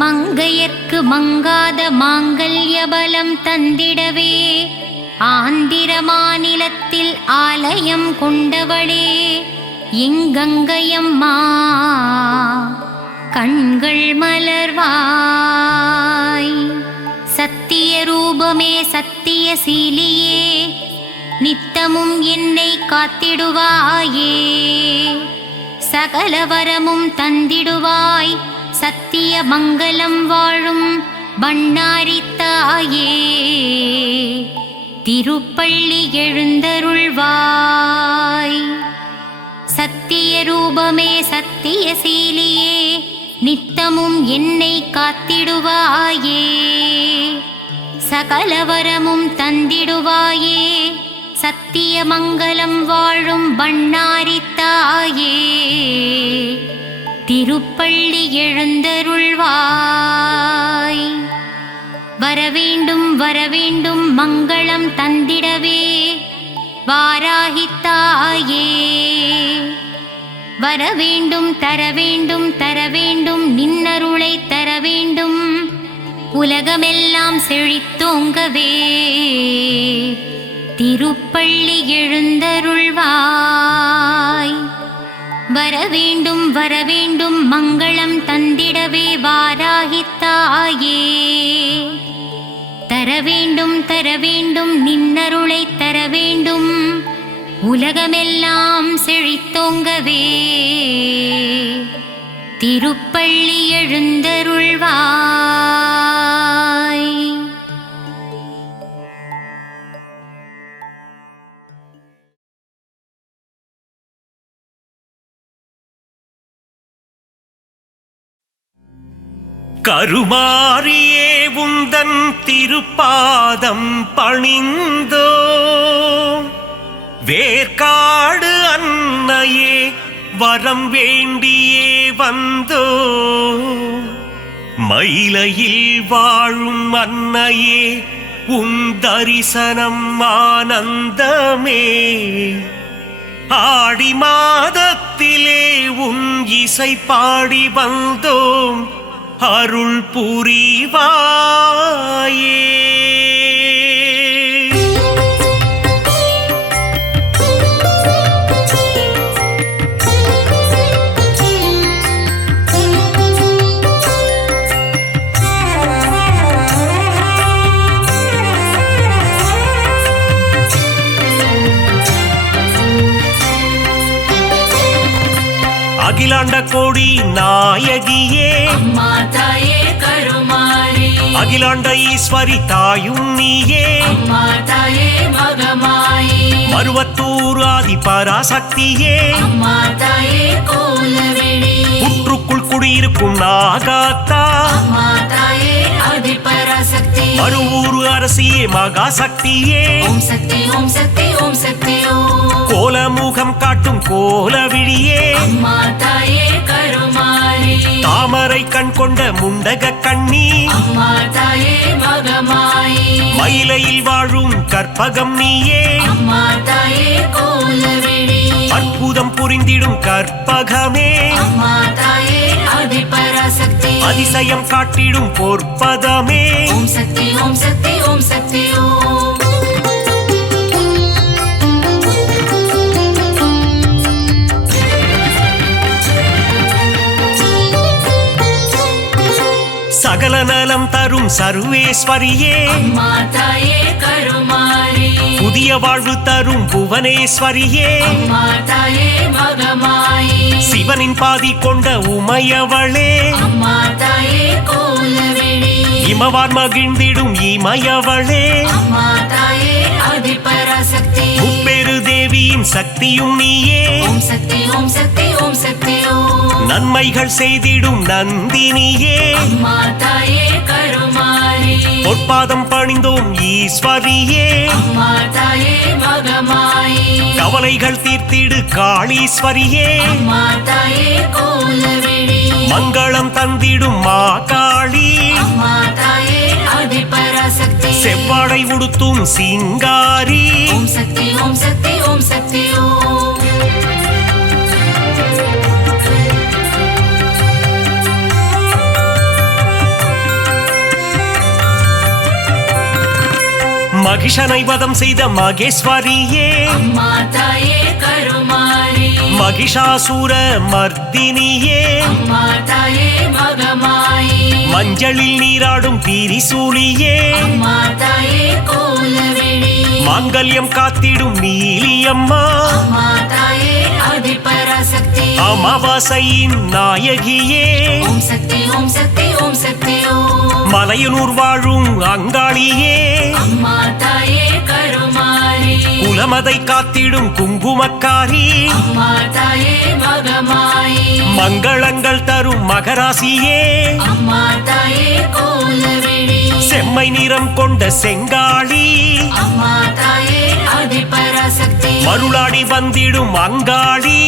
மங்கையர்க்கு மங்காத மாங்கல்ய பலம் தந்திடவே ஆந்திர மாநிலத்தில் ஆலயம் கொண்டவளே எங்கங்கையம்மா கண்கள் மலர்வாய். சத்திய ரூபமே சத்திய சீலியே நித்தமும் என்னை காத்திடுவாயே சகல வரமும் தந்திடுவாய் சத்திய மங்களம் வாழும் பண்ணாரித்தாயே திருப்பள்ளி எழுந்தருள்வாய். சத்திய ரூபமே சத்திய சீலியே நித்தமும் என்னை காத்திடுவாயே சகல வரமும் தந்திடுவாயே சத்திய மங்களம் வாழும் பண்ணாரித்தாயே திருப்பள்ளி எழுந்தருள்வாய். வரவேண்டும் வரவேண்டும் மங்களம் தந்திடவே வாராகித்தாயே வரவேண்டும் தரவேண்டும் தரவேண்டும் நின்னருளை தரவேண்டும் உலகமெல்லாம் செழித்தோங்கவே திருப்பள்ளி எழுந்தருள்வாய். வரவேண்டும் வரவேண்டும் மங்களம் தந்திடவே வாராகித்தாயே தரவேண்டும் தரவேண்டும் நின்னருளை தரவேண்டும் உலகமெல்லாம் செழித்தோங்கவே திருப்பள்ளி எழுந்தருள்வாய். கருமாரியே உந்தன் திருப்பாதம் பணிந்தோ வேர்க்காடு அன்னையே வரம் வேண்டியே வந்தோ மயிலையில் வாழும் அன்னையே உன் தரிசனம் ஆனந்தமே ஆடி மாதத்திலே உன் இசை பாடி வந்தோம் அருள் புரிவாயே. அகிலாண்ட கோடி நாயகியே அம்மா தாயே கருமாரி அகிலாண்ட ஈஸ்வரி தாயும் நீயே அம்மா தாயே மகமாயி மருவத்தூர் ஆதி பராசக்தியே அம்மா தாயே கோலவெளி புற்றுக்குள் குடியிருக்கும் நாகாத்தா அம்மா தாயே ஆதி பராசக்தி மருவூர் அரசியே மகாசக்தியே ஓம் சக்தி ஓம் சக்தி ஓம் சக்தி ஓம் கோலமுகம் காட்டும் கோலவிழியே அம்மா தாயே கருமாரி தாமரை கண் கொண்ட முண்டக கண்ணி அம்மா தாயே மகமாயி மயிலையில் வாழும் கற்பகம் நீயே அம்மா தாயே கோலவிழி அற்புதம் புரிந்திடும் கற்பகமே அம்மா தாயே ஆதிபராசக்தி அதிசயம் காட்டிடும் பொற்பதமே ஓம் சக்தி ஓம் சக்தி ஓம் சக்தி ஓம் சகல நலம் தரும் சர்வேஸ்வரியே அம்மா தாயே கருமாரி புதிய வாழ்வு தரும் புவனேஸ்வரியே அம்மா தாயே மகமாயி சிவனின் பாதி கொண்ட உமையவளே அம்மா தாயே கோலவிழி இமவார் மகிழ்ந்திடும் இமயவளே அம்மா தாயே ஆதிபராசக்தி முப்பெரு தேவியின் சக்தியும் நீயே ஓம் சக்தி ஓம் சக்தி ஓம் சக்தி ஓம் நன்மைகள் செய்திடும் நந்தினியே அம்மா தாயே கருமாரி பொற்பாதம் பணிந்தோம் ஈஸ்வரியே அம்மா தாயே மகமாயி கவலைகள் தீர்த்திடு காளீஸ்வரியே அம்மா தாயே கோலவிழி மங்களம் தந்திடும் மாகாளி அம்மா தாயே ஆதிபராசக்தி செவ்வாடை உடுத்தும் சிங்காரி ஓம் சக்தி ஓம் சக்தி ஓம் சக்தி ஓம் மகிஷனை வதம் செய்த மகேஸ்வரியே அம்மா தாயே கருமாரி மகிஷாசூர மர்தினியே அம்மா தாயே மகமாயி மஞ்சளில் நீராடும் திரிசூலியே அம்மா தாயே கோலவிழி மாங்கல்யம் காத்திடும் நீலியம்மா அம்மா தாயே ஆதிபராசக்தி அமாவாசையின் நாயகியே ஓம் சக்தி ஓம் சக்தி ஓம் சக்தி ஓம் மலையனூர் வாழும் அங்காளியே அம்மா தாயே கருமாரி குலமதை காத்திடும் குங்குமக்காரி அம்மா தாயே மகமாயி மங்களங்கள் தரும் மகராசியே அம்மா தாயே கோலவிழி செம்மை நிறம் கொண்ட செங்காளி அம்மா தாயே ஆதிபராசக்தி மருளாடி வந்திடும் அங்காளி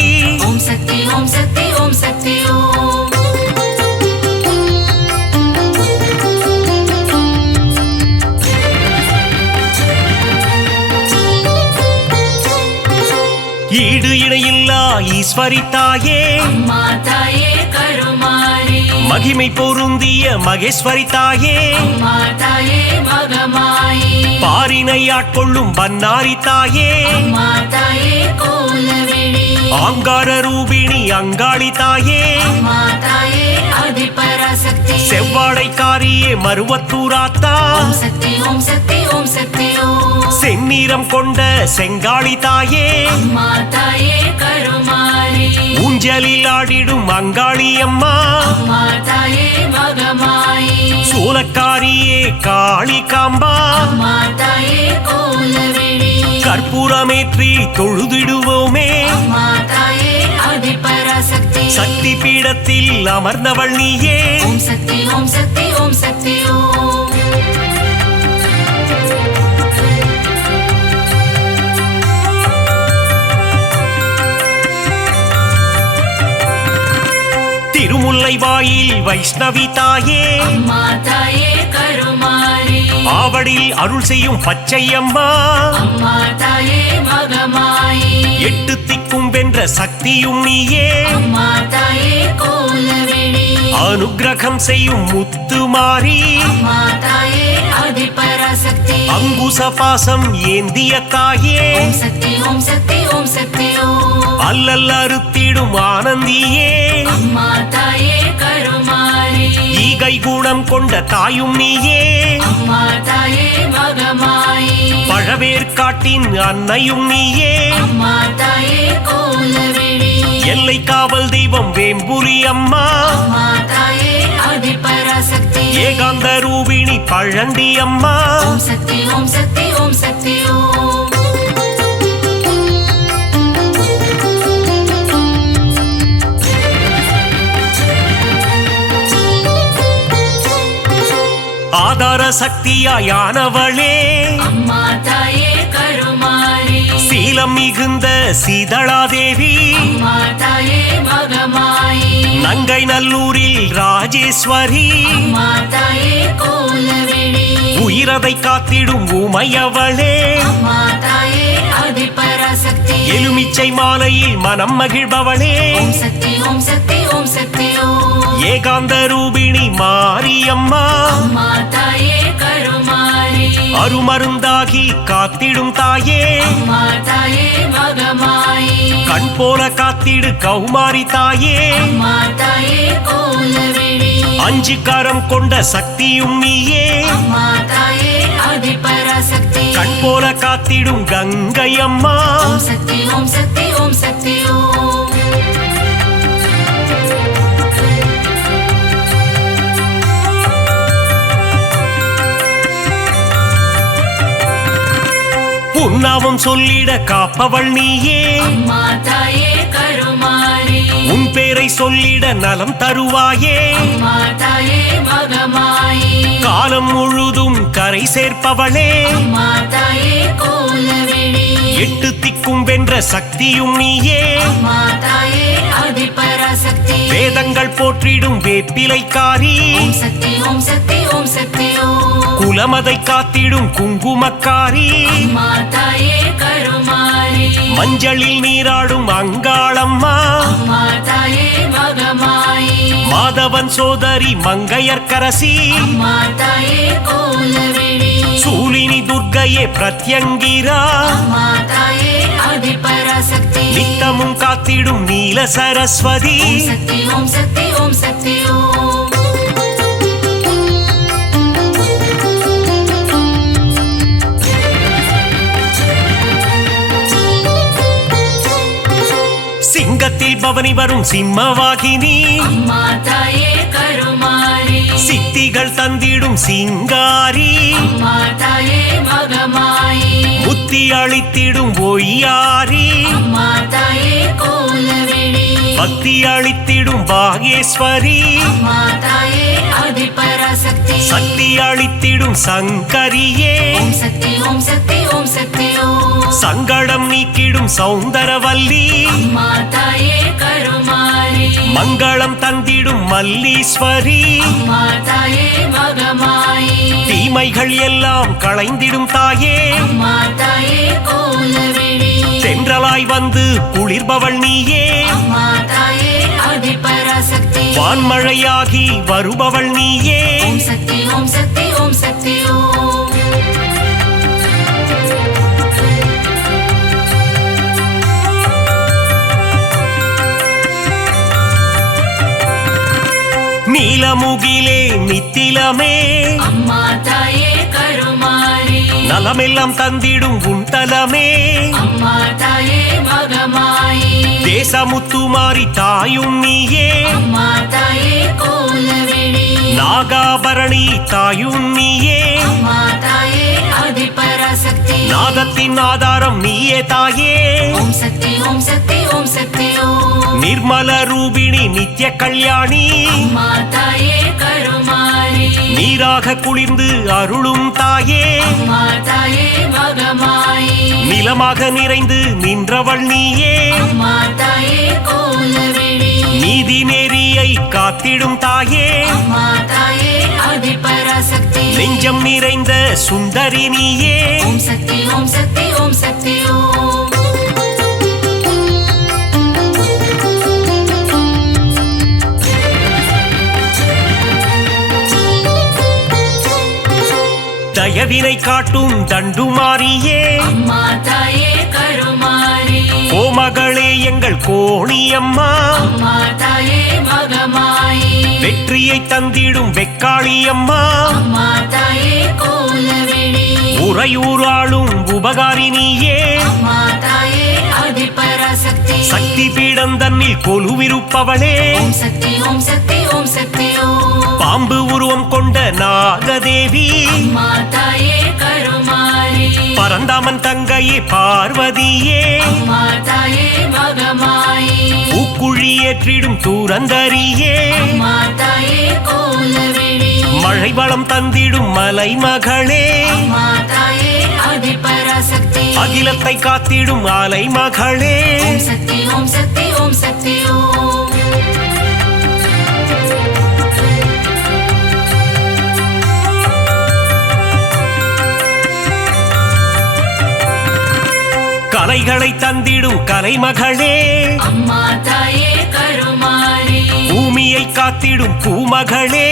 ஓம் சக்தி ஓம் சக்தி ஓம் சக்தி ஓம் ஈடு இணையில்லா ஈஸ்வரி தாயே அம்மா தாயே கருமாரி மகிமை பொருந்திய மகேஸ்வரி தாயே அம்மா தாயே மகமாயி பாரினை ஆட்கொள்ளும் பன்னாரி தாயே அம்மா தாயே கோலவிழி ஆங்கார ரூபிணி அங்காளி தாயே அம்மா தாயே ஆதிபராசக்தி செவ்வாடைக்காரியே மருவத்தூராத்தா ஓம் சக்தி ஓம் சக்தி ஓம் சக்தி ஓம் செந்நிறம் கொண்ட செங்காளி தாயே அம்மா தாயே கருமாரி ஊஞ்சலில் ஆடிடும் அங்காளி அம்மா அம்மா தாயே மகமாயி சூலக்காரியே காளி காம்பா அம்மா தாயே கோலவிழி கற்பூரமேற்றி தொழுதிடுவோமே அம்மா தாயே ஆதிபராசக்தி சக்தி பீடத்தில் அமர்ந்தவள் நீயே ஓம் சக்தி ஓம் சக்தி ஓம் சக்தி ஓம் திருமுல்லை வாயில் வைஷ்ணவி தாயே அம்மா தாயே கருமாரி ஆவடில் அருள் செய்யும் பச்சையம்மா அம்மா தாயே மகமாயி எட்டு திக்கும் வென்ற சக்தியும் நீயே அம்மா தாயே கோலவிழி அனுக்கிரகம் செய்யும் முத்துமாரி அம்மா தாயே ஆதிபராசக்தி அங்குச பாசம் ஏந்திய தாயே ஓம் சக்தி ஓம் சக்தி ஓம் சக்தி ஓம் அல்லல் அறுத்திடும் ஆனந்தியே அம்மா தாயே கருமாரி ஈகை குணம் கொண்ட தாயும் நீயே அம்மா தாயே மகமாயி பழவேற்காட்டின் அன்னையும் நீயே அம்மா தாயே கோலவிழி எல்லை காவல் தெய்வம் வேம்புரி அம்மா அம்மா தாயே ஆதிபராசக்தி ஏகாந்த ரூபிணி பழண்டி அம்மா ஓம் சக்தி ஓம் சக்தி ஓம் சக்தி ஓம் ஆதார சக்தியாயானவளே அம்மா தாயே கருமாரி சீலம் மிகுந்த சீதளாதேவி அம்மா தாயே மகமாயி நங்கை நல்லூரில் ராஜேஸ்வரி அம்மா தாயே கோலவிழி உயிரதை காத்திடும் உமையவளே அம்மா தாயே ஆதிபராசக்தி எலுமிச்சை மாலையில் மனம் மகிழ்பவளே ஓம் சக்தி ஓம் சக்தி ஓம் சக்தி ஓம் ஏகாந்த ரூபிணி மாரியம்மா அம்மா தாயே கருமாரி அருமருந்தாகி காத்திடும் தாயே அம்மா தாயே மகமாயி கண் போல காத்திடு கௌமாரி தாயே அம்மா தாயே கோலவிழி அஞ்சு கரம் கொண்ட சக்தியும் நீயே அம்மா தாயே ஆதிபராசக்தி கண் போல காத்திடும் கங்கை அம்மா ஓம் சக்தி ஓம் சக்தி ஓம் சக்தி ஓம் உன்னாவும் சொல்லிட காப்பவள் நீயே அம்மா தாயே கருமாரி உன் பேரை சொல்லிட நலம் தருவாயே அம்மா தாயே மகமாயி காலம் முழுதும் கரை சேர்ப்பவளே அம்மா தாயே கோலவிழி எட்டு திக்கும் வென்ற சக்தியும் நீயே அம்மா தாயே ஆதிபராசக்தி வேதங்கள் போற்றிடும் வேப்பிலைக்காரி ஓம் சக்தி ஓம் சக்தி ஓம் சக்தி ஓம் குலமதை காத்திடும் குங்குமக்காரி அம்மா தாயே கருமாரி மஞ்சளில் நீராடும் அங்காளம்மா அம்மா தாயே மகமாயி மாதவன் சோதரி மங்கையர்க்கரசி அம்மா தாயே கோலவிழி சூலினி துர்க்கையே பிரத்யங்கிரா அம்மா தாயே ஆதிபராசக்தி நித்தமும் காத்திடும் நீல சரஸ்வதி ஓம் சக்தி ஓம் சக்தி ஓம் சக்தி ஓம் சிங்கத்தில் பவனி வரும் சிம்மவாகினி அம்மா தாயே கருமாரி சித்திகள் தந்திடும் சிங்காரி அம்மா தாயே மகமாயி புத்தி அளித்திடும் ஒய்யாரி அம்மா தாயே கோலவிழி பக்தி அளித்திடும் பாகேஸ்வரி அம்மா தாயே ஆதிபராசக்தி சக்தி அளித்திடும் சங்கரியே ஓம் சக்தி ஓம் சக்தி ஓம் சக்தி ஓம் சங்கடம் நீக்கிடும் சௌந்தரவல்லி அம்மா தாயே கருமாரி மங்களம் தந்திடும் மல்லீஸ்வரி அம்மா தாயே மகமாயி தீமைகள் எல்லாம் களைந்திடும் தாயே அம்மா தாயே கோலவிழி தென்றலாய் வந்து குளிர்பவள் நீயே அம்மா தாயே ஆதிபராசக்தி வான்மழையாகி வருபவள் நீயே ஓம் சக்தி ஓம் சக்தி ஓம் சக்தி ஓம் நீலமுகிலே நித்திலமே அம்மா தாயே கருமாரி நலமெல்லாம் தந்திடும் உன் தலமே அம்மா தாயே மகமாயி தேசமுத்துமாரி தாயும் நீயே அம்மா தாயே கோலவிழி நாகாபரணி தாயும் நீயே அம்மா தாயே ஆதிபராசக்தி நாதத்தின் ஆதாரம் நீயே தாயே ஓம் சக்தி ஓம் சக்தி ஓம் சக்தி ஓம் நிர்மல ரூபிணி நித்ய கல்யாணி அம்மா தாயே கருமாரி நீராக குளிர்ந்து அருளும் தாயே அம்மா தாயே மகமாயி நிலமாக நிறைந்து நின்றவள் நீயே அம்மா தாயே கோலவிழி நீதி நெறியை காத்திடும் தாயே அம்மா தாயே ஆதிபராசக்தி நெஞ்சம் நிறைந்த சுந்தரி நீயே ஓம் சக்தி ஓம் சக்தி ஓம் சக்தி ஓம் தயவினை காட்டும் தண்டுமாரியே அம்மா தாயே கருமாரி கோமகளே எங்கள் கோணியம்மா அம்மா தாயே மகமாயி வெற்றியை தந்திடும் வெக்காளியம்மா அம்மா தாயே கோலவிழி உறையூராளும் உபகாரினியே அம்மா தாயே ஆதிபராசக்தி சக்தி பீடம் தன்னில் கொலுவிருப்பவளே ஓம் சக்தி ஓம் சக்தி ஓம் சக்தி ஓம் பாம்பு உருவம் கொண்ட நாகதேவி அம்மா தாயே கருமாரி பரந்தாமன் தங்கையே பார்வதியே அம்மா தாயே மகமாயி பூக்குழி ஏற்றிடும் தூரந்தரியே அம்மா தாயே கோலவிழி மழை வளம் தந்திடும் மலை மகளே அம்மா தாயே ஆதிபராசக்தி அகிலத்தை காத்திடும் ஆலை மகளே ஓம் சக்தி ஓம் சக்தி ஓம் சக்தி ஓம் கலைகளை தந்திடும் கலைமகளே அம்மா தாயே கருமாரி பூமியை காத்திடும் பூமகளே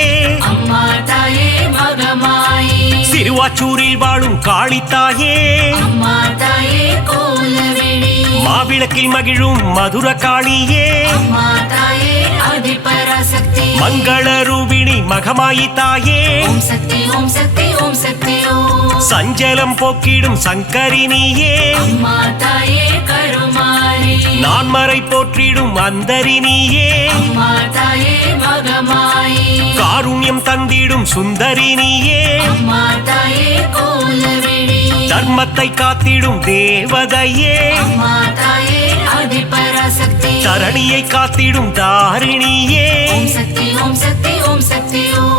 அம்மா தாயே மகமாயி சிறுவாச்சூரில் வாழும் காளித்தாயே அம்மா தாயே கோலவேணி மாவிளக்கில் மகிழும் மதுர காளியே அம்மா தாயே ஆதிபராசக்தி மங்கள ரூபிணி மகமாயி தாயே ஓம் சக்தி ஓம் சக்தி ஓம் சக்தி ஓம் சஞ்சலம் போக்கிடும் சங்கரினியே அம்மா தாயே கருமாரி நான்மறை போற்றிடும் அந்தரினியே அம்மா தாயே மகமாயி காருண்யம் தந்திடும் சுந்தரினியே அம்மா தாயே கோலவேணி தர்மத்தை காத்திடும் தேவதையே அம்மா தாயே ஆதிபராசக்தி தரணியை காத்திடும் தாரிணியே ஓம் சக்தி ஓம் சக்தி ஓம் சக்தி ஓம்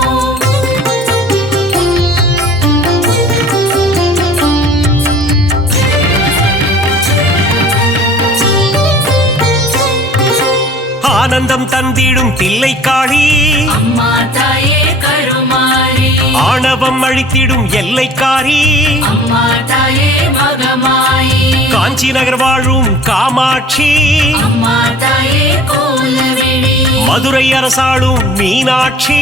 ஆனந்தம் தந்திடும் தில்லைக்காளி அம்மா தாயே கருமாரி ஆணவம் அழித்திடும் எல்லைக்காரி அம்மா தாயே மகமாயி காஞ்சி நகர் வாழும் காமாட்சி அம்மா தாயே கோலவேணி மதுரை அரசாளும் மீனாட்சி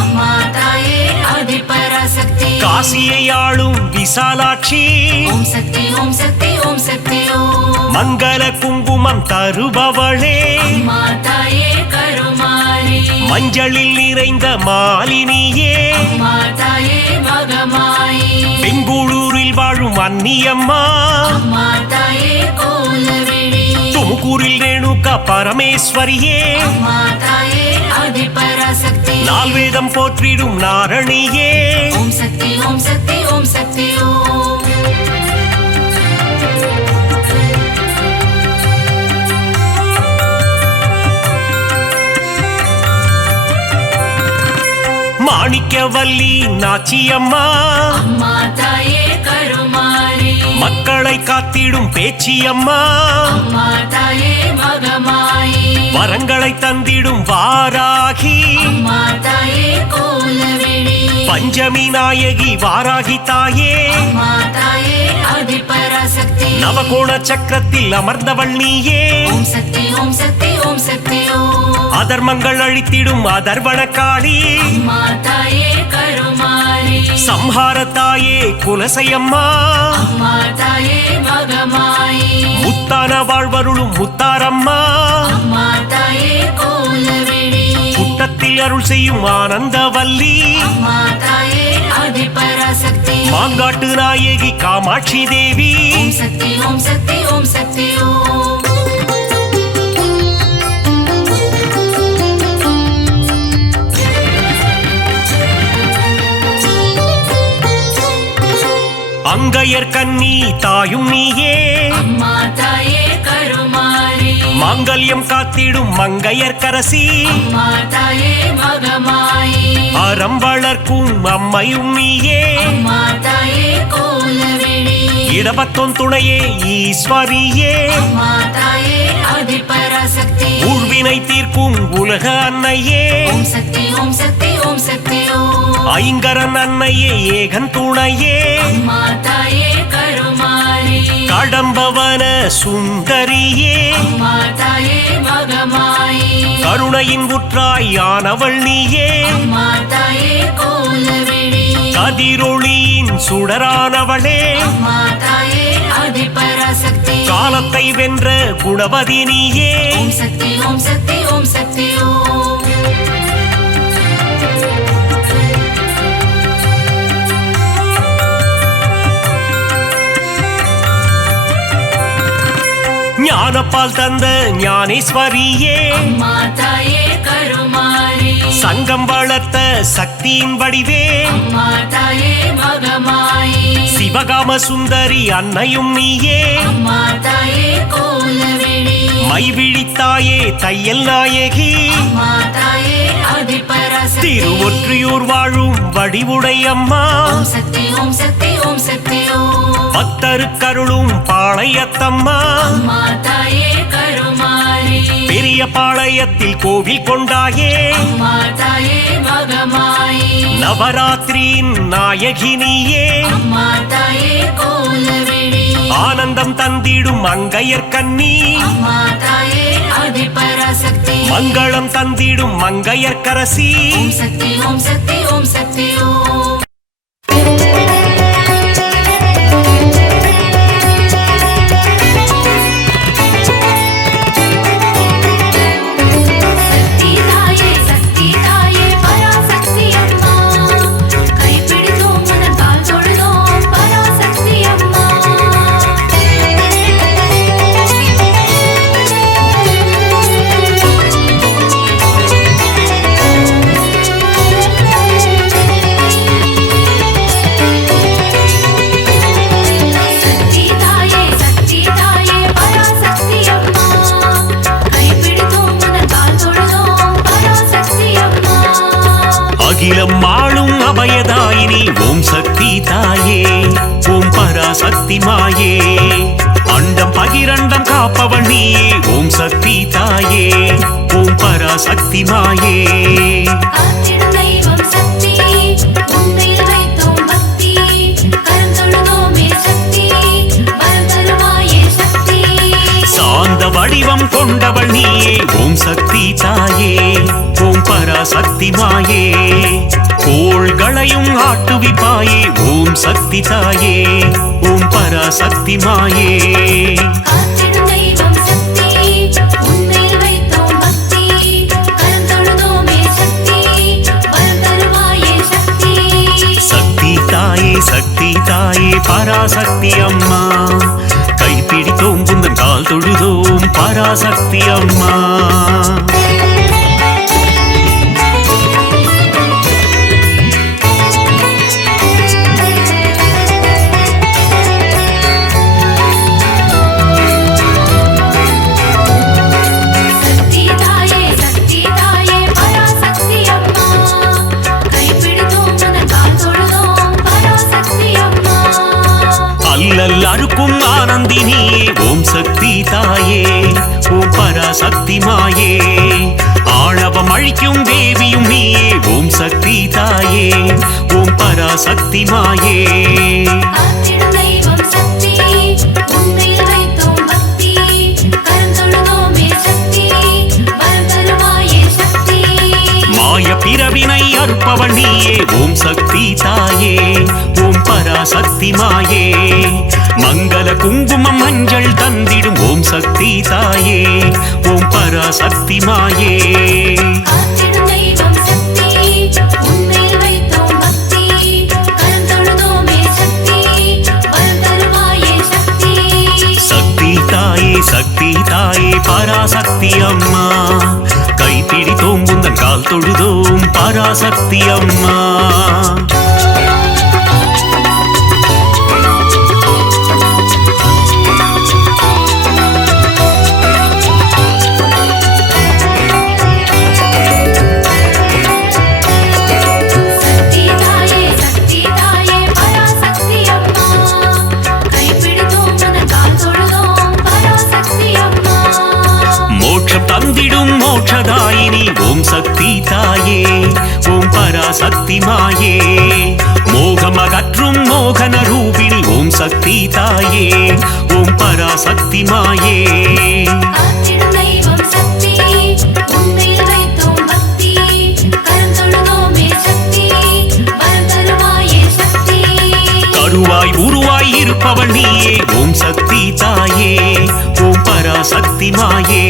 அம்மா தாயே ஆதிபராசக்தி காசியை ஆளும் விசாலாட்சி ஓம் சக்தி ஓம் சக்தி ஓம் சக்தி ஓம் மங்கள குங்குமம் தருபவளே அம்மா தாயே கருமாரி மஞ்சளில் நிறைந்த மாலினியே அம்மா தாயே மகமாயி பெங்களூரில் வாழும் அன்னியம்மா அம்மா தாயே கோலவேணி துமுக்கூரில் ரேணுகா பரமேஸ்வரியே அம்மா தாயே ஆதிபராசக்தி நால்வேதம் போற்றிடும் நாரணியே ஓம் சக்தி ஓம் சக்தி ஓம் சக்தி ஓம் மாணிக்கவல்லி நாச்சியம்மா அம்மா தாயே கருமாரி மக்களை காத்திடும் பேச்சியம்மா அம்மா தாயே மகமாயி வரங்களை தந்திடும் வாராகி அம்மா தாயே கோலவேணி பஞ்சமி நாயகி வாராகி தாயே அம்மா தாயே ஆதிபராசக்தி நவகோண சக்கரத்தில் அமர்ந்தவள் நீயே ஓம் சக்தி ஓம் சக்தி ஓம் சக்தி ஓம் அதர்மங்கள் அழித்திடும் அதர்வன காளி அம்மா தாயே கருமாரி சம்ஹார தாயே குலசையம்மா அம்மா தாயே மகமாயி முத்தான வாழ்வருளும் முத்தாரம்மா அம்மா தாயே கோலவேணி புட்டத்தில் அருள் செய்யும் ஆனந்தவல்லி அம்மா தாயே ஆதிபராசக்தி மாங்காட்டு நாயகி காமாட்சி தேவி ஓம் சக்தி ஓம் சக்தி ஓம் சக்தி ஓம் அங்கையர் கன்னி தாயும் நீயே அம்மா தாயே கருமாரி மாங்கல்யம் காத்திடும் மங்கையர் கரசி அம்மா தாயே மகமாயி அறம் வளர்க்கும் அம்மையும் நீயே அம்மா தாயே கோலவேணி இடபத்தோன் துணையே ஈஸ்வரியே அம்மா தாயே ஆதிபராசக்தி ஊழ்வினை தீர்க்கும் உலக அன்னையே ஓம் சக்தி ஓம் சக்தி ஓம் சக்தி ஓம் ஐங்கரன் அன்னையே ஏகன் துணையே அம்மா தாயே கருமாரி கடம்பவன சுந்தரியே அம்மா தாயே மகமாயி கருணையின் உற்றாயானவள் நீயே அம்மா தாயே கோலவேணி கதிரொளியின் சுடரானவளே அம்மா தாயே ஆதிபராசக்தி காலத்தை வென்ற குணவதி நீயே ஓம் சக்தி ஓம் சக்தி ஓம் சக்தி ஓம் ஞானப்பால் தந்த ஞானேஸ்வரியே அம்மா தாயே கருமாரி சங்கம் வளர்த்த சக்தியின் வடிவே அம்மா தாயே மகமாயி சிவகாம சுந்தரி அன்னையும் நீயே அம்மா தாயே கோலவேணி மைவிழித்தாயே தையல் நாயகி அம்மா தாயே ஆதிபராசக்தி திருவொற்றியூர் வாழும் வடிவுடை அம்மா ஓம் சக்தி ஓம் சக்தி ஓம் சக்தி ஓம் பக்தருக்கருளும் பாளையத்தம்மா அம்மா தாயே கருமாரி பெரிய பாளையத்தில் கோவில் கொண்டாயே அம்மா தாயே மகமாயி நவராத்திரியின் நாயகினியே அம்மா தாயே கோலவிழி ஆனந்தம் தந்திடும் மங்கையர் கண்ணி அம்மா தாயே ஆதிபராசக்தி மங்களம் தந்திடும் மங்கையர் கரசி ஓம் சக்தி ஓம் சக்தி ஓம் சக்தி ஓம் சக்தி தாயே சக்தி தாயே பராசக்தி அம்மா கைப்பிடித்தோம் உனது கால் தொழுதோம் பராசக்தி அம்மா சக்தி தாயே பராசக்தி அம்மா கைப்பிடித்தோம் உனது கால் தொழுதோம் பராசக்தி அம்மா அகிலம் ஆளும் அபயதாயினி ஓம் சக்தி தாயே ஓம் பராசக்தி மாயே அண்டம் பகிரண்டம் காப்பவள் நீயே ஓம் சக்தி தாயே ஓம் பராசக்தி மாயே காத்திடும் தெய்வம் சக்தி உன்னில் வைத்தோம் பக்தி கரம் தொழுதோமே சக்தி வரம் தருவாயே சக்தி சாந்த வடிவம் கொண்டவள் நீயே ஓம் சக்தி தாயே ஓம் பராசக்தி மாயே கோள்களையும் ஆட்டுவிப்பாயே ஓம் சக்தி தாயே ஓம் பராசக்தி மாயே காத்திடும் தெய்வம் சக்தி உன்னில் வைத்தோம் பக்தி கரம் தொழுதோமே சக்தி வரம் தருவாயே சக்தி சக்தி தாயே பராசக்தி அம்மா கைப்பிடித்தோம் குந்தன் கால் தொழுதோம் பராசக்தி அம்மா சக்தி தாயே பராசக்தி அம்மா கைப்பிடித்தோம் உனது கால் தொழுதோம் பராசக்தி அம்மா அல்லல் அறுக்கும் ஆனந்தினியே ஓம் சக்தி தாயே ஓம் பராசக்தி மாயே ஆணவம் அழிக்கும் தேவியும் நீயே ஓம் சக்தி தாயே ஓம் பராசக்தி மாயே காத்திடும் தெய்வம் சக்தி உன்னில் வைத்தோம் பக்தி கரம் தொழுதோமே சக்தி வரம் தருவாயே சக்தி மாய பிறவினை அறுப்பவள் நீயே ஓம் சக்தி தாயே ஓம் பராசக்தி மாயே மங்கள குங்குமம் மஞ்சள் தந்திடும் ஓம் சக்தி தாயே ஓம் பராசக்தி மாயே காத்திடும் தெய்வம் சக்தி உன்னில் வைத்தோம் பக்தி கரம் தொழுதோமே சக்தி வரம் தருவாயே சக்தி சக்தி தாயே பராசக்தி அம்மா கைப்பிடித்தோம் குந்தன் கால் தொழுதோம் பராசக்தி அம்மா சக்தி தாயே பராசக்தி அம்மா கைப்பிடித்தோம் உனது கால் தொழுதோம் பராசக்தி அம்மா மோட்சம் தந்திடும் மோட்சதாயினி ஓம் சக்தி தாயே ஓம் பராசக்தி மாயே மோகம் அகற்றும் மோகன ரூபிணி ஓம் சக்தி தாயே ஓம் பராசக்தி மாயே காத்திடும் தெய்வம் சக்தி உன்னில் வைத்தோம் பக்தி கரம் தொழுதோமே சக்தி வரம் தருவாயே சக்தி கருவாய் உருவாய் இருப்பவள் நீயே ஓம் சக்தி தாயே ஓம் பராசக்தி மாயே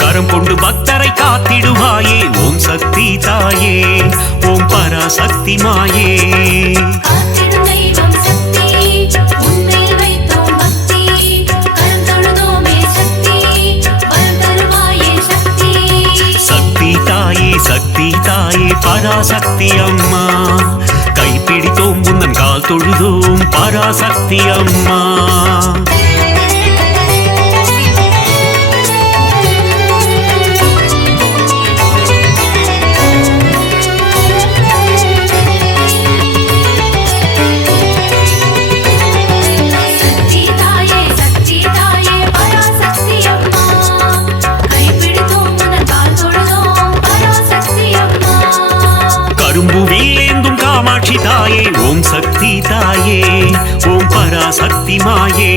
கரம் கொண்டு பக்தரை காத்திடுவாயே ஓம் சக்தி தாயே ஓம் பராசக்தி மாயே காத்திடும் தெய்வம் சக்தி உன்னில் வைத்தோம் பக்தி கரம் தொழுதோமே சக்தி வரம் தருவாயே சக்தி சக்தி தாயே பராசக்தி அம்மா கைப்பிடித்தோம் உந்தன் கால் தொழுதோம் பராசக்தி அம்மா மீனாட்சி தாயே ஓம் சக்தி தாயே ஓம் பராசக்தி மாயே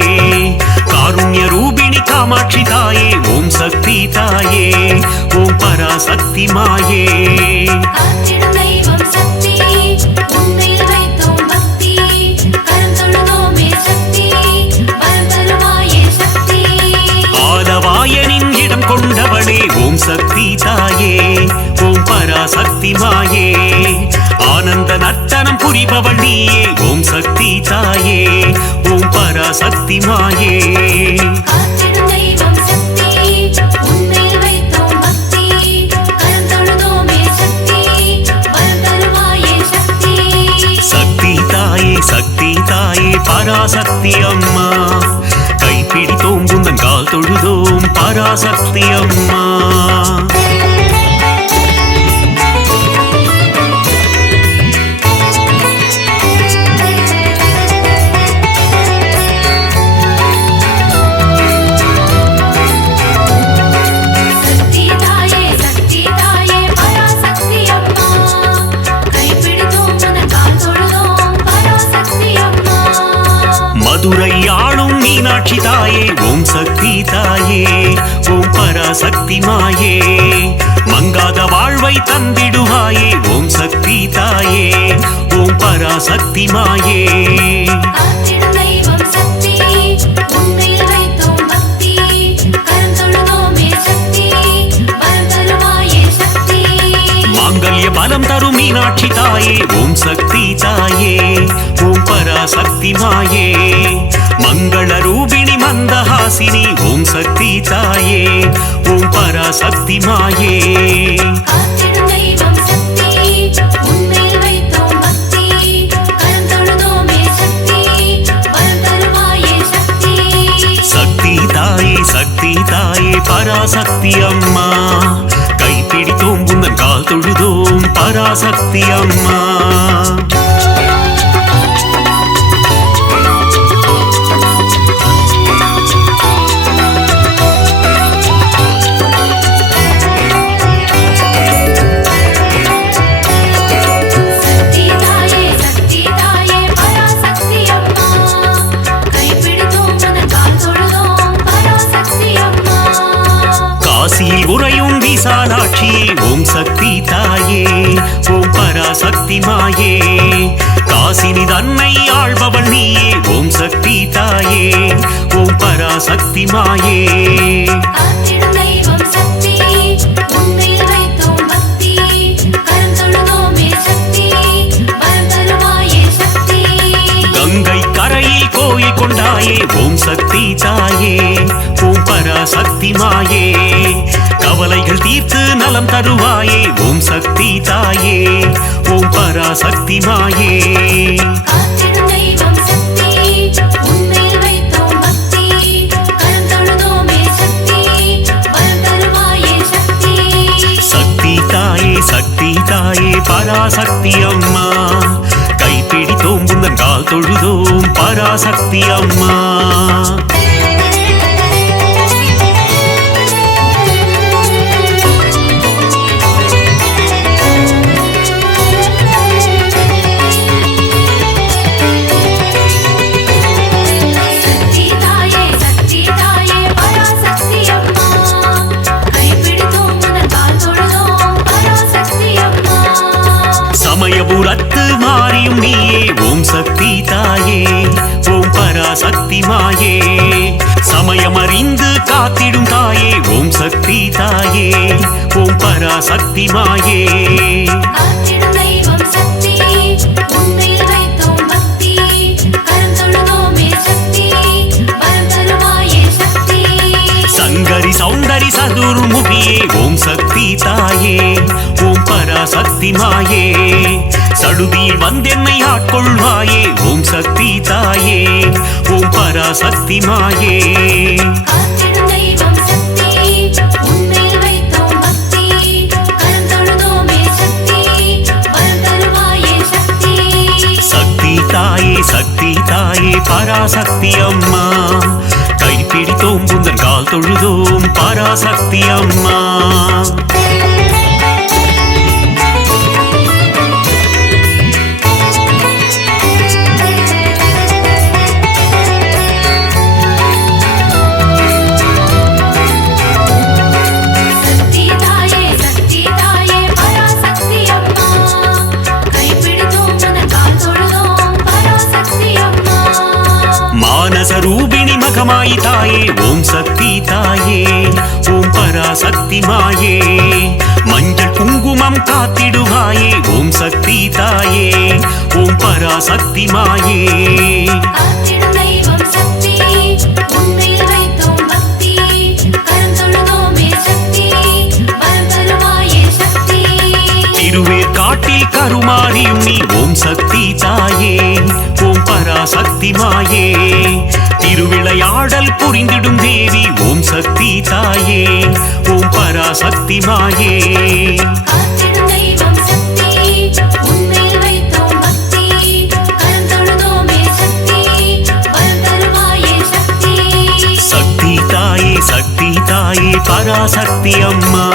காருண்ய ரூபிணி காமாட்சி தாயே ஓம் சக்தி தாயே ஓம் பராசக்தி மாயே காத்திடும் தெய்வம் சக்தி உன்மேல் வைத்தோம் பக்தி கரம் தொழுதோமே சக்தி வரம் தருவாயே சக்தி ஆலவாயனின் இடம் கொண்டவளே ஓம் சக்தி தாயே ஓம் பராசக்தி மாயே ஆனந்த நர்த்தனம் புரிபவள் நீயே ஓம் சக்தி தாயே ஓம் பராசக்தி மாயே காத்திடும் தெய்வம் சக்தி உன்மேல் வைத்தோம் பக்தி கரம் தொழுதோமே சக்தி வரம் தருவாயே சக்தி சக்தி தாயே பராசக்தி அம்மா கைப்பிடித்தோம் உந்தன் கால் தொழுதோம் பராசக்தி அம்மா சக்தி தாயே பராசக்தி அம்மா கைப்பிடித்தோம் உனது கால் தொழுதோம் பராசக்தி அம்மா மதுரை ஆளும் மீனாட்சி தாயே ஓம் சக்தி தாயே ஓம் பராசக்தி மாயே மங்காத வாழ்வை தந்திடுவாயே ஓம் சக்தி தாயே ஓம் பராசக்தி மாயே காத்திடும் தெய்வம் சக்தி உன்மேல் வைத்தோம் பக்தி கரம் தொழுதோமே சக்தி வரம் தருவாயே சக்தி மாங்கல்ய பலம் தரும் மீனாட்சி தாயே ஓம் சக்தி தாயே ஓம் பராசக்தி மாயே மங்கள ரூபிணி மந்தஹாசினி ஓம் சக்தி தாயே ஓம் பராசக்தி மாயே காத்திடும் தெய்வம் சக்தி உன்மேல் வைத்தோம் பக்தி கரம் தொழுதோமே சக்தி வரம் தருவாயே சக்தி சக்தி தாயே பராசக்தி அம்மா கைப்பிடித்தோம் உந்தன் கால் தொழுதோம் பராசக்தி அம்மா சக்தி தாயே பராசக்தி அம்மா கைப்பிடித்தோம் உனது கால் தொழுதோம் பராசக்தி அம்மா காசியில் உறையும் விசாலாட்சியே ஓம் சக்தி தாயே ஓம் பராசக்தி மாயே காசினி தன்னை ஆள்பவள் நீயே ஓம் சக்தி தாயே ஓம் பராசக்தி மாயே காத்திடும் தெய்வம் சக்தி உன்மேல் வைத்தோம் பக்தி கரம் தொழுதோமே சக்தி வரம் தருவாயே சக்தி கங்கை கரையில் கோயில் கொண்டாயே ஓம் சக்தி தாயே ஓம் பராசக்தி மாயே கவலைகள் தீர்த்து நலம் தருவாயே ஓம் சக்தி தாயே ஓம் பராசக்தி மாயே காத்திடும் தெய்வம் சக்தி உன்மேல் வைத்தோம் பக்தி கரம் தொழுதோமே சக்தி வரம் தருவாயே சக்தி சக்தி தாயே பராசக்தி அம்மா கைப்பிடித்தோம் உந்தன் கால் தொழுதோம் பராசக்தி அம்மா சக்தி தாயே பராசக்தி அம்மா கைப்பிடித்தோம் உனது கால் தொழுதோம் பராசக்தி அம்மா சமயபுரத்து மாறியும் நீயே ஓம் சக்தி தாயே ஓம் பராசக்தி மாயே சமயமறிந்து காத்திடும் தாயே ஓம் சக்தி தாயே ஓம் பராசக்தி மாயே காத்திடும் தெய்வம் சக்தி உன்மேல் வைத்தோம் பக்தி கரம் தொழுதோமே சக்தி வரம் தருவாயே சக்தி சங்கரி சௌந்தரி சதுர்முகியே ஓம் சக்தி தாயே ஓம் பராசக்தி மாயே சடுதியில் வந்தென்னை ஆட்கொள்வாயே ஓம் சக்தி தாயே ஓம் பராசக்தி மாயே காத்திடும் தெய்வம் சக்தி உன்மேல் வைத்தோம் பக்தி கரம் தொழுதோமே சக்தி வரம் தருவாயே சக்தி சக்தி தாயே பராசக்தி அம்மா கைப்பிடித்தோம் உந்தன் கால் தொழுதோம் பராசக்தி அம்மா மனசரூபிணி மகமாயி தாயே ஓம் சக்தி தாயே ஓம் பராசக்தி மாயே மஞ்சள் குங்குமம் காத்திடுவாயே ஓம் சக்தி தாயே ஓம் பராசக்தி மாயே காத்திடும் தெய்வம் சக்தி உன்மேல் வைத்தோம் பக்தி கரந்தொழுதோமே சக்தி வரம் தருவாயே சக்தி திருவேற்காட்டில் கருமாரியும் நீ ஓம் சக்தி தாயே ஓம் பராசக்தி மாயே திருவிளையாடல் புரிந்திடும் தேவி ஓம் சக்தி தாயே ஓம் பராசக்தி மாயே காத்திடும் தெய்வம் சக்தி உன்மேல் வைத்தோம் பக்தி கரந்தொழுதோமே சக்தி வரம் தருவாயே சக்தி சக்தி தாயே பராசக்தி அம்மா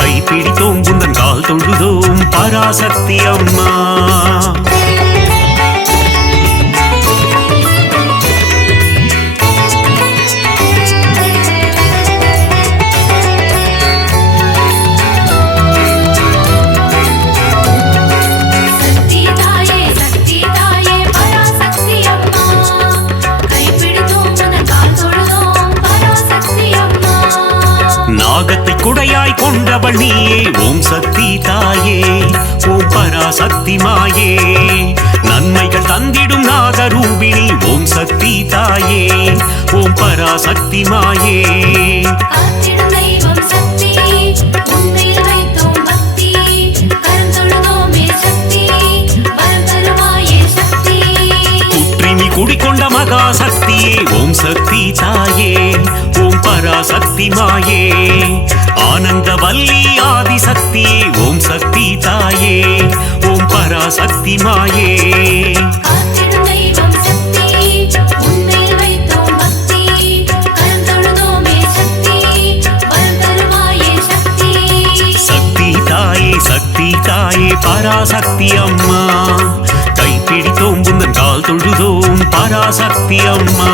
கைப்பிடித்தோம் குந்தன் கால் தொழுதோம் பராசக்தி அம்மா சக்தி தாயே பராசக்தி அம்மா கைப்பிடித்தோம் உனது கால் தொழுதோம் பராசக்தி அம்மா நாகத்தை குடையாய் கொண்டவள் நீயே ஓம் சக்தி தாயே ஓம் பராசக்தி மாயே நன்மைகள் தந்திடும் நாகரூபிணி ஓம் சக்தி தாயே ஓம் பராசக்தி மாயே காத்திடும் தெய்வம் சக்தி உன்மேல் வைத்தோம் பக்தி கரந்தொழுதோமே சக்தி வரம் தருவாயே சக்தி குற்றினி குடிக்கொண்ட மகாசக்தியே ஓம் சக்தி தாயே ஓம் பராசக்தி மாயே ஆனந்தவல்லி ஆதிசக்தியே ஓம் சக்தி தாயே ஓம் பராசக்தி மாயே காத்திடும் தெய்வம் சக்தி உன்மேல் வைத்தோம் பக்தி கரந்தொழுதோமே சக்தி வரம் தருவாயே சக்தி சக்தி தாயே பராசக்தி அம்மா கைப்பிடித்தோம் குந்தன் கால் தொழுதோம் பராசக்தி அம்மா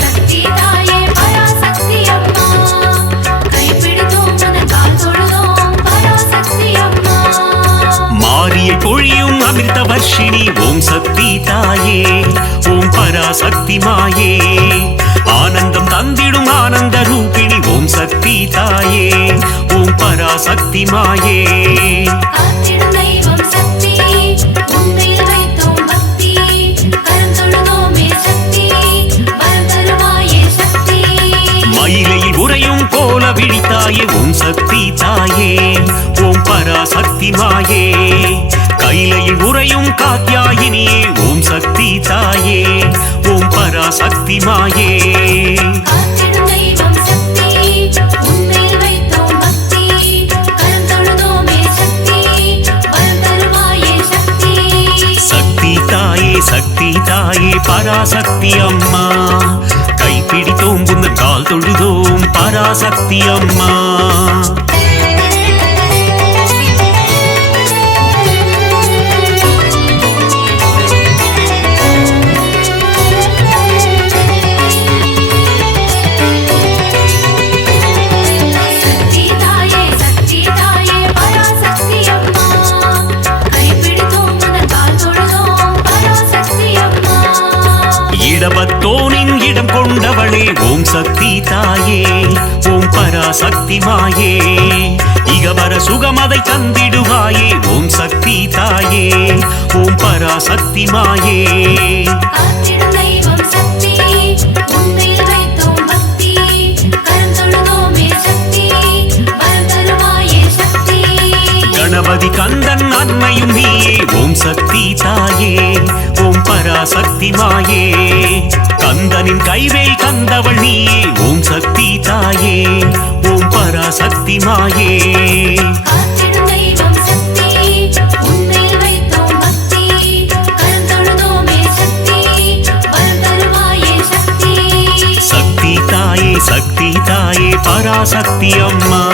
சக்தி தாயே பராசக்தி அம்மா கைப்பிடித்தோம் உனது கால் தொழுதோம் பராசக்தி அம்மா மாரியை பொழியும் அமிர்த வர்ஷினி ஓம் சக்தி தாயே ஓம் பராசக்தி மாயே ஆனந்தம் தந்திடும் ஆனந்த ரூபிணி ஓம் சக்தி தாயே ஓம் பராசக்தி மாயே காத்திடும் தெய்வம் சக்தி உன்மேல் வைத்தோம் பக்தி கரந்தொழுதோமே சக்தி வரம் தருவாயே சக்தி மயிலையில் உறையும் கோல விழித்தாயே ஓம் சக்தி தாயே ஓம் பராசக்தி மாயே கைலையில் உறையும் காத்யாயினியே ஓம் சக்தி தாயே ஓம் பராசக்தி மாயே காத்திடும் தெய்வம் சக்தி உன்மேல் வைத்தோம் பக்தி கரந்தொழுதோமே சக்தி வரம் தருவாயே சக்தி சக்தி தாயே பராசக்தி அம்மா கைப்பிடித்தோம் குந்தன் கால் தொழுதோம் பராசக்தி அம்மா சக்தி தாயே பராசக்தி அம்மா கைப்பிடித்தோம் உனது கால் தொழுதோம் பராசக்தி அம்மா இடபத்தோனின் இடம் கொண்டவளே ஓம் சக்தி தாயே ஓம் பராசக்தி மாயே இகவர சுகமதை தந்திடுவாயே ஓம் சக்தி தாயே ஓம் பராசக்தி மாயே காத்திடும் தெய்வம் சக்தி உன்மேல் வைத்தோம் பக்தி கரந்தொழுதோமே சக்தி வரம் தருவாயே சக்தி கணபதி கந்தன் அன்னையும் நீயே ஓம் சக்தி தாயே ஓம் பராசக்தி மாயே கந்தனின் கைவேல் கந்தவள் நீயே ஓம் சக்தி தாயே ஓம் பராசக்தி மாயே காத்திடும் தெய்வம் சக்தி உன்மேல் வைத்தோம் பக்தி கரந்தொழுதோமே சக்தி வரம் தருவாயே சக்தி சக்தி தாயே பராசக்தி அம்மா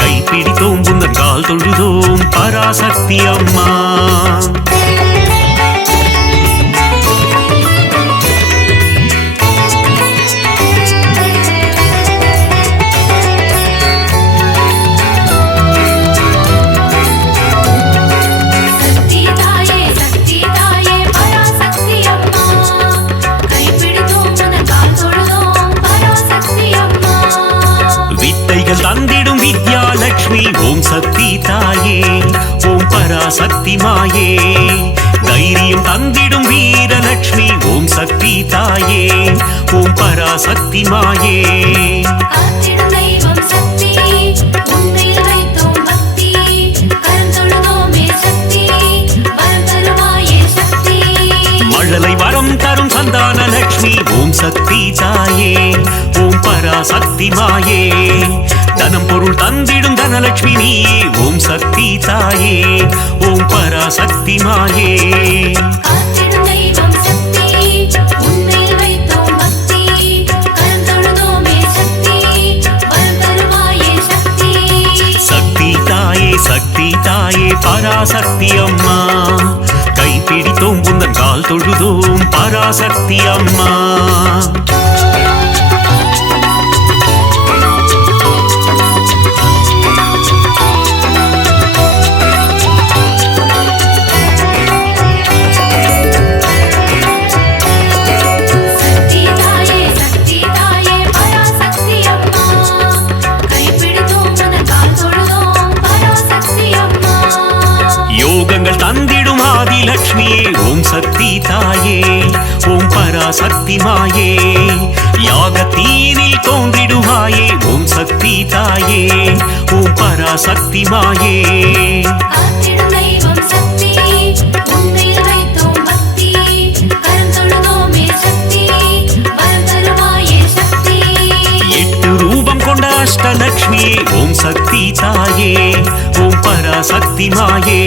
கைப்பிடித்தோம் குந்தன் கால் தொழுதோம் பராசக்தி அம்மா லட்சுமி ஓம் சக்தி தாயே ஓம் பராசக்தி மாயே தைரியம் தந்திடும் வீரலட்சுமி ஓம் சக்தி தாயே ஓம் பராசக்தி மாயே காத்திடும் தெய்வம் சக்தி உன்னில் வைத்தோம் பக்தி கரம் தொழுதோமே சக்தி வரம் தருவாயே சக்தி மழலை வரம் தரும் சந்தான லட்சுமி ஓம் சக்தி தாயே ஓம் பராசக்தி மாயே தனம் பொருள் தந்திடும் தனலட்சுமி நீயே ஓம் சக்தி தாயே ஓம் பராசக்தி மாயே காத்திடும் தெய்வம் சக்தி உன்னில் வைத்தோம் பக்தி கரம் தொழுதோமே சக்தி வரம் தருவாயே சக்தி சக்தி தாயே பராசக்தி அம்மா கைப்பிடித்தோம் உந்தன் கால் தொழுதோம் பராசக்தி அம்மா சக்தி தாயே பராசக்தி அம்மா கைப்பிடித்தோம் உனது கால் தொழுதோம் பராசக்தி அம்மா யோகங்கள் தந்திடும் ஆதிலட்சுமியே ஓம் சக்தி தாயே ஓம் பராசக்தி மாயே யாகத்தீனில் தோன்றிடுவாயே ஓம் சக்தி தாயே ஓம் பராசக்தி மாயே காத்திடும் தெய்வம் சக்தி உன்னில் வைத்தோம் பக்தி கரம் தொழுதோமே சக்தி வரம் தருவாயே சக்தி எட்டு ரூபம் கொண்ட அஷ்டலட்சுமியே ஓம் சக்தி தாயே ஓம் பராசக்தி மாயே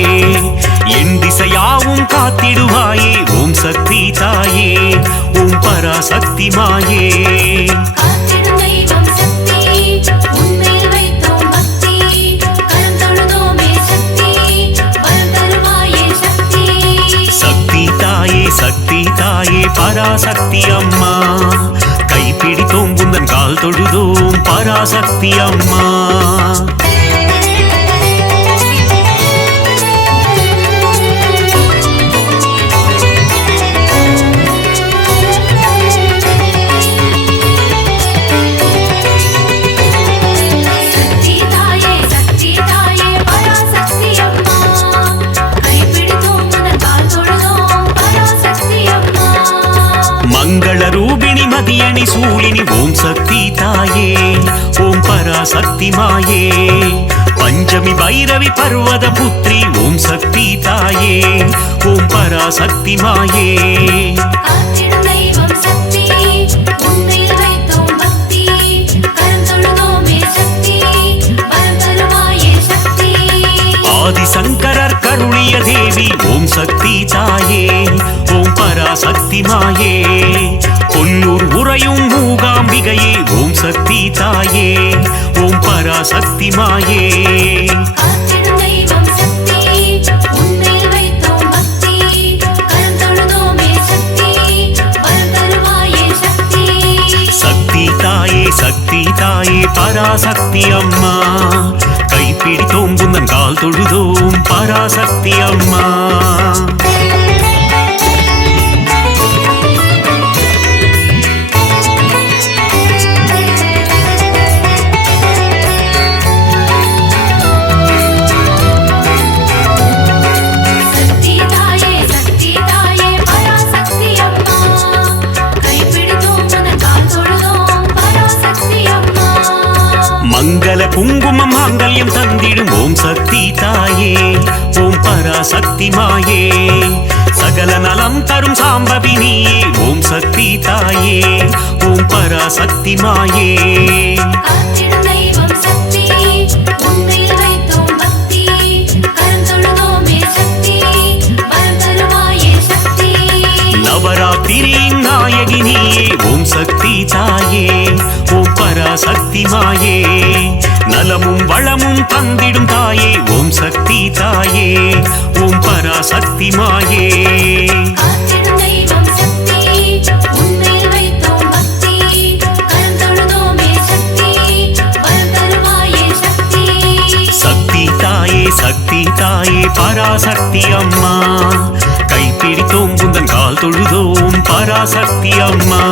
என் திசையாவும் காத்திடுவாயே ஓம் சக்தி தாயே ஓம் பராசக்தி மாயே காத்திடும் தெய்வம் சக்தி உன்னில் வைத்தோம் பக்தி கரம் தொழுதோமே சக்தி வரம் தருவாயே சக்தி சக்தி தாயே பராசக்தி அம்மா கைப்பிடித்தோம் உந்தன் கால் தொழுதோம் பராசக்தி அம்மா சக்தி தாயே பராசக்தி அம்மா கைப்பிடித்தோம் உனது கால் தொழுதோம் பராசக்தி அம்மா மங்கள ரூபிணி மதியணி சூழினி ஓம் சக்தி தாயே ஓம் பராசக்தி மாயே பஞ்சமி பைரவி பர்வத புத்ரி ஓம் சக்தி தாயே ஓம் பராசக்தி மாயே காத்திடும் தெய்வம் சக்தி உன்னில் வைத்தோம் பக்தி கரம் தொழுதோமே சக்தி வரம் தருவாயே சக்தி ஆதிசங்கரர் கருளிய தேவி ஓம் சக்தி தாயே ஓம் பராசக்தி மாயே கொல்லூர் உறையும் மூகாம்பிகையே ஓம் சக்தி தாயே ஓம் பராசக்தி மாயே காத்திடும் தெய்வம் சக்தி உன்னில் வைத்தோம் பக்தி கரம் தொழுதோமே சக்தி வரம் தருவாயே சக்தி சக்தி தாயே பராசக்தி அம்மா கைப்பிடித்தோம் உந்தன் கால் தொழுதோம் பராசக்தி அம்மா சக்தி தாயே பராசக்தி அம்மா கைப்பிடித்தோம் உனது கால் தொழுதோம் பராசக்தி அம்மா மங்கள குங்குமம் மாங்கல்யம் தந்திடும் ஓம் சக்தி தாயே ஓம் பராசக்தி மாயே சகல நலம் தரும் சாம்பவி நீயே ஓம் சக்தி தாயே ஓம் பராசக்தி மாயே காத்திடும் தெய்வம் சக்தி உன்னில் வைத்தோம் பக்தி கரம் தொழுதோமே சக்தி வரம் தருவாயே சக்தி நவராத்திரியின் நாயகி நீயே ஓம் சக்தி தாயே ஓம் பராசக்தி மாயே நலமும் வளமும் தந்திடும் தாயே ஓம் சக்தி தாயே ஓம் பராசக்தி மாயே காத்திடும் தெய்வம் சக்தி உன்னில் வைத்தோம் பக்தி கரம் தொழுதோமே சக்தி வரம் தருவாயே சக்தி சக்தி தாயே பராசக்தி அம்மா கைப்பிடித்தோம் உந்தன் கால் தொழுதோம் பராசக்தி அம்மா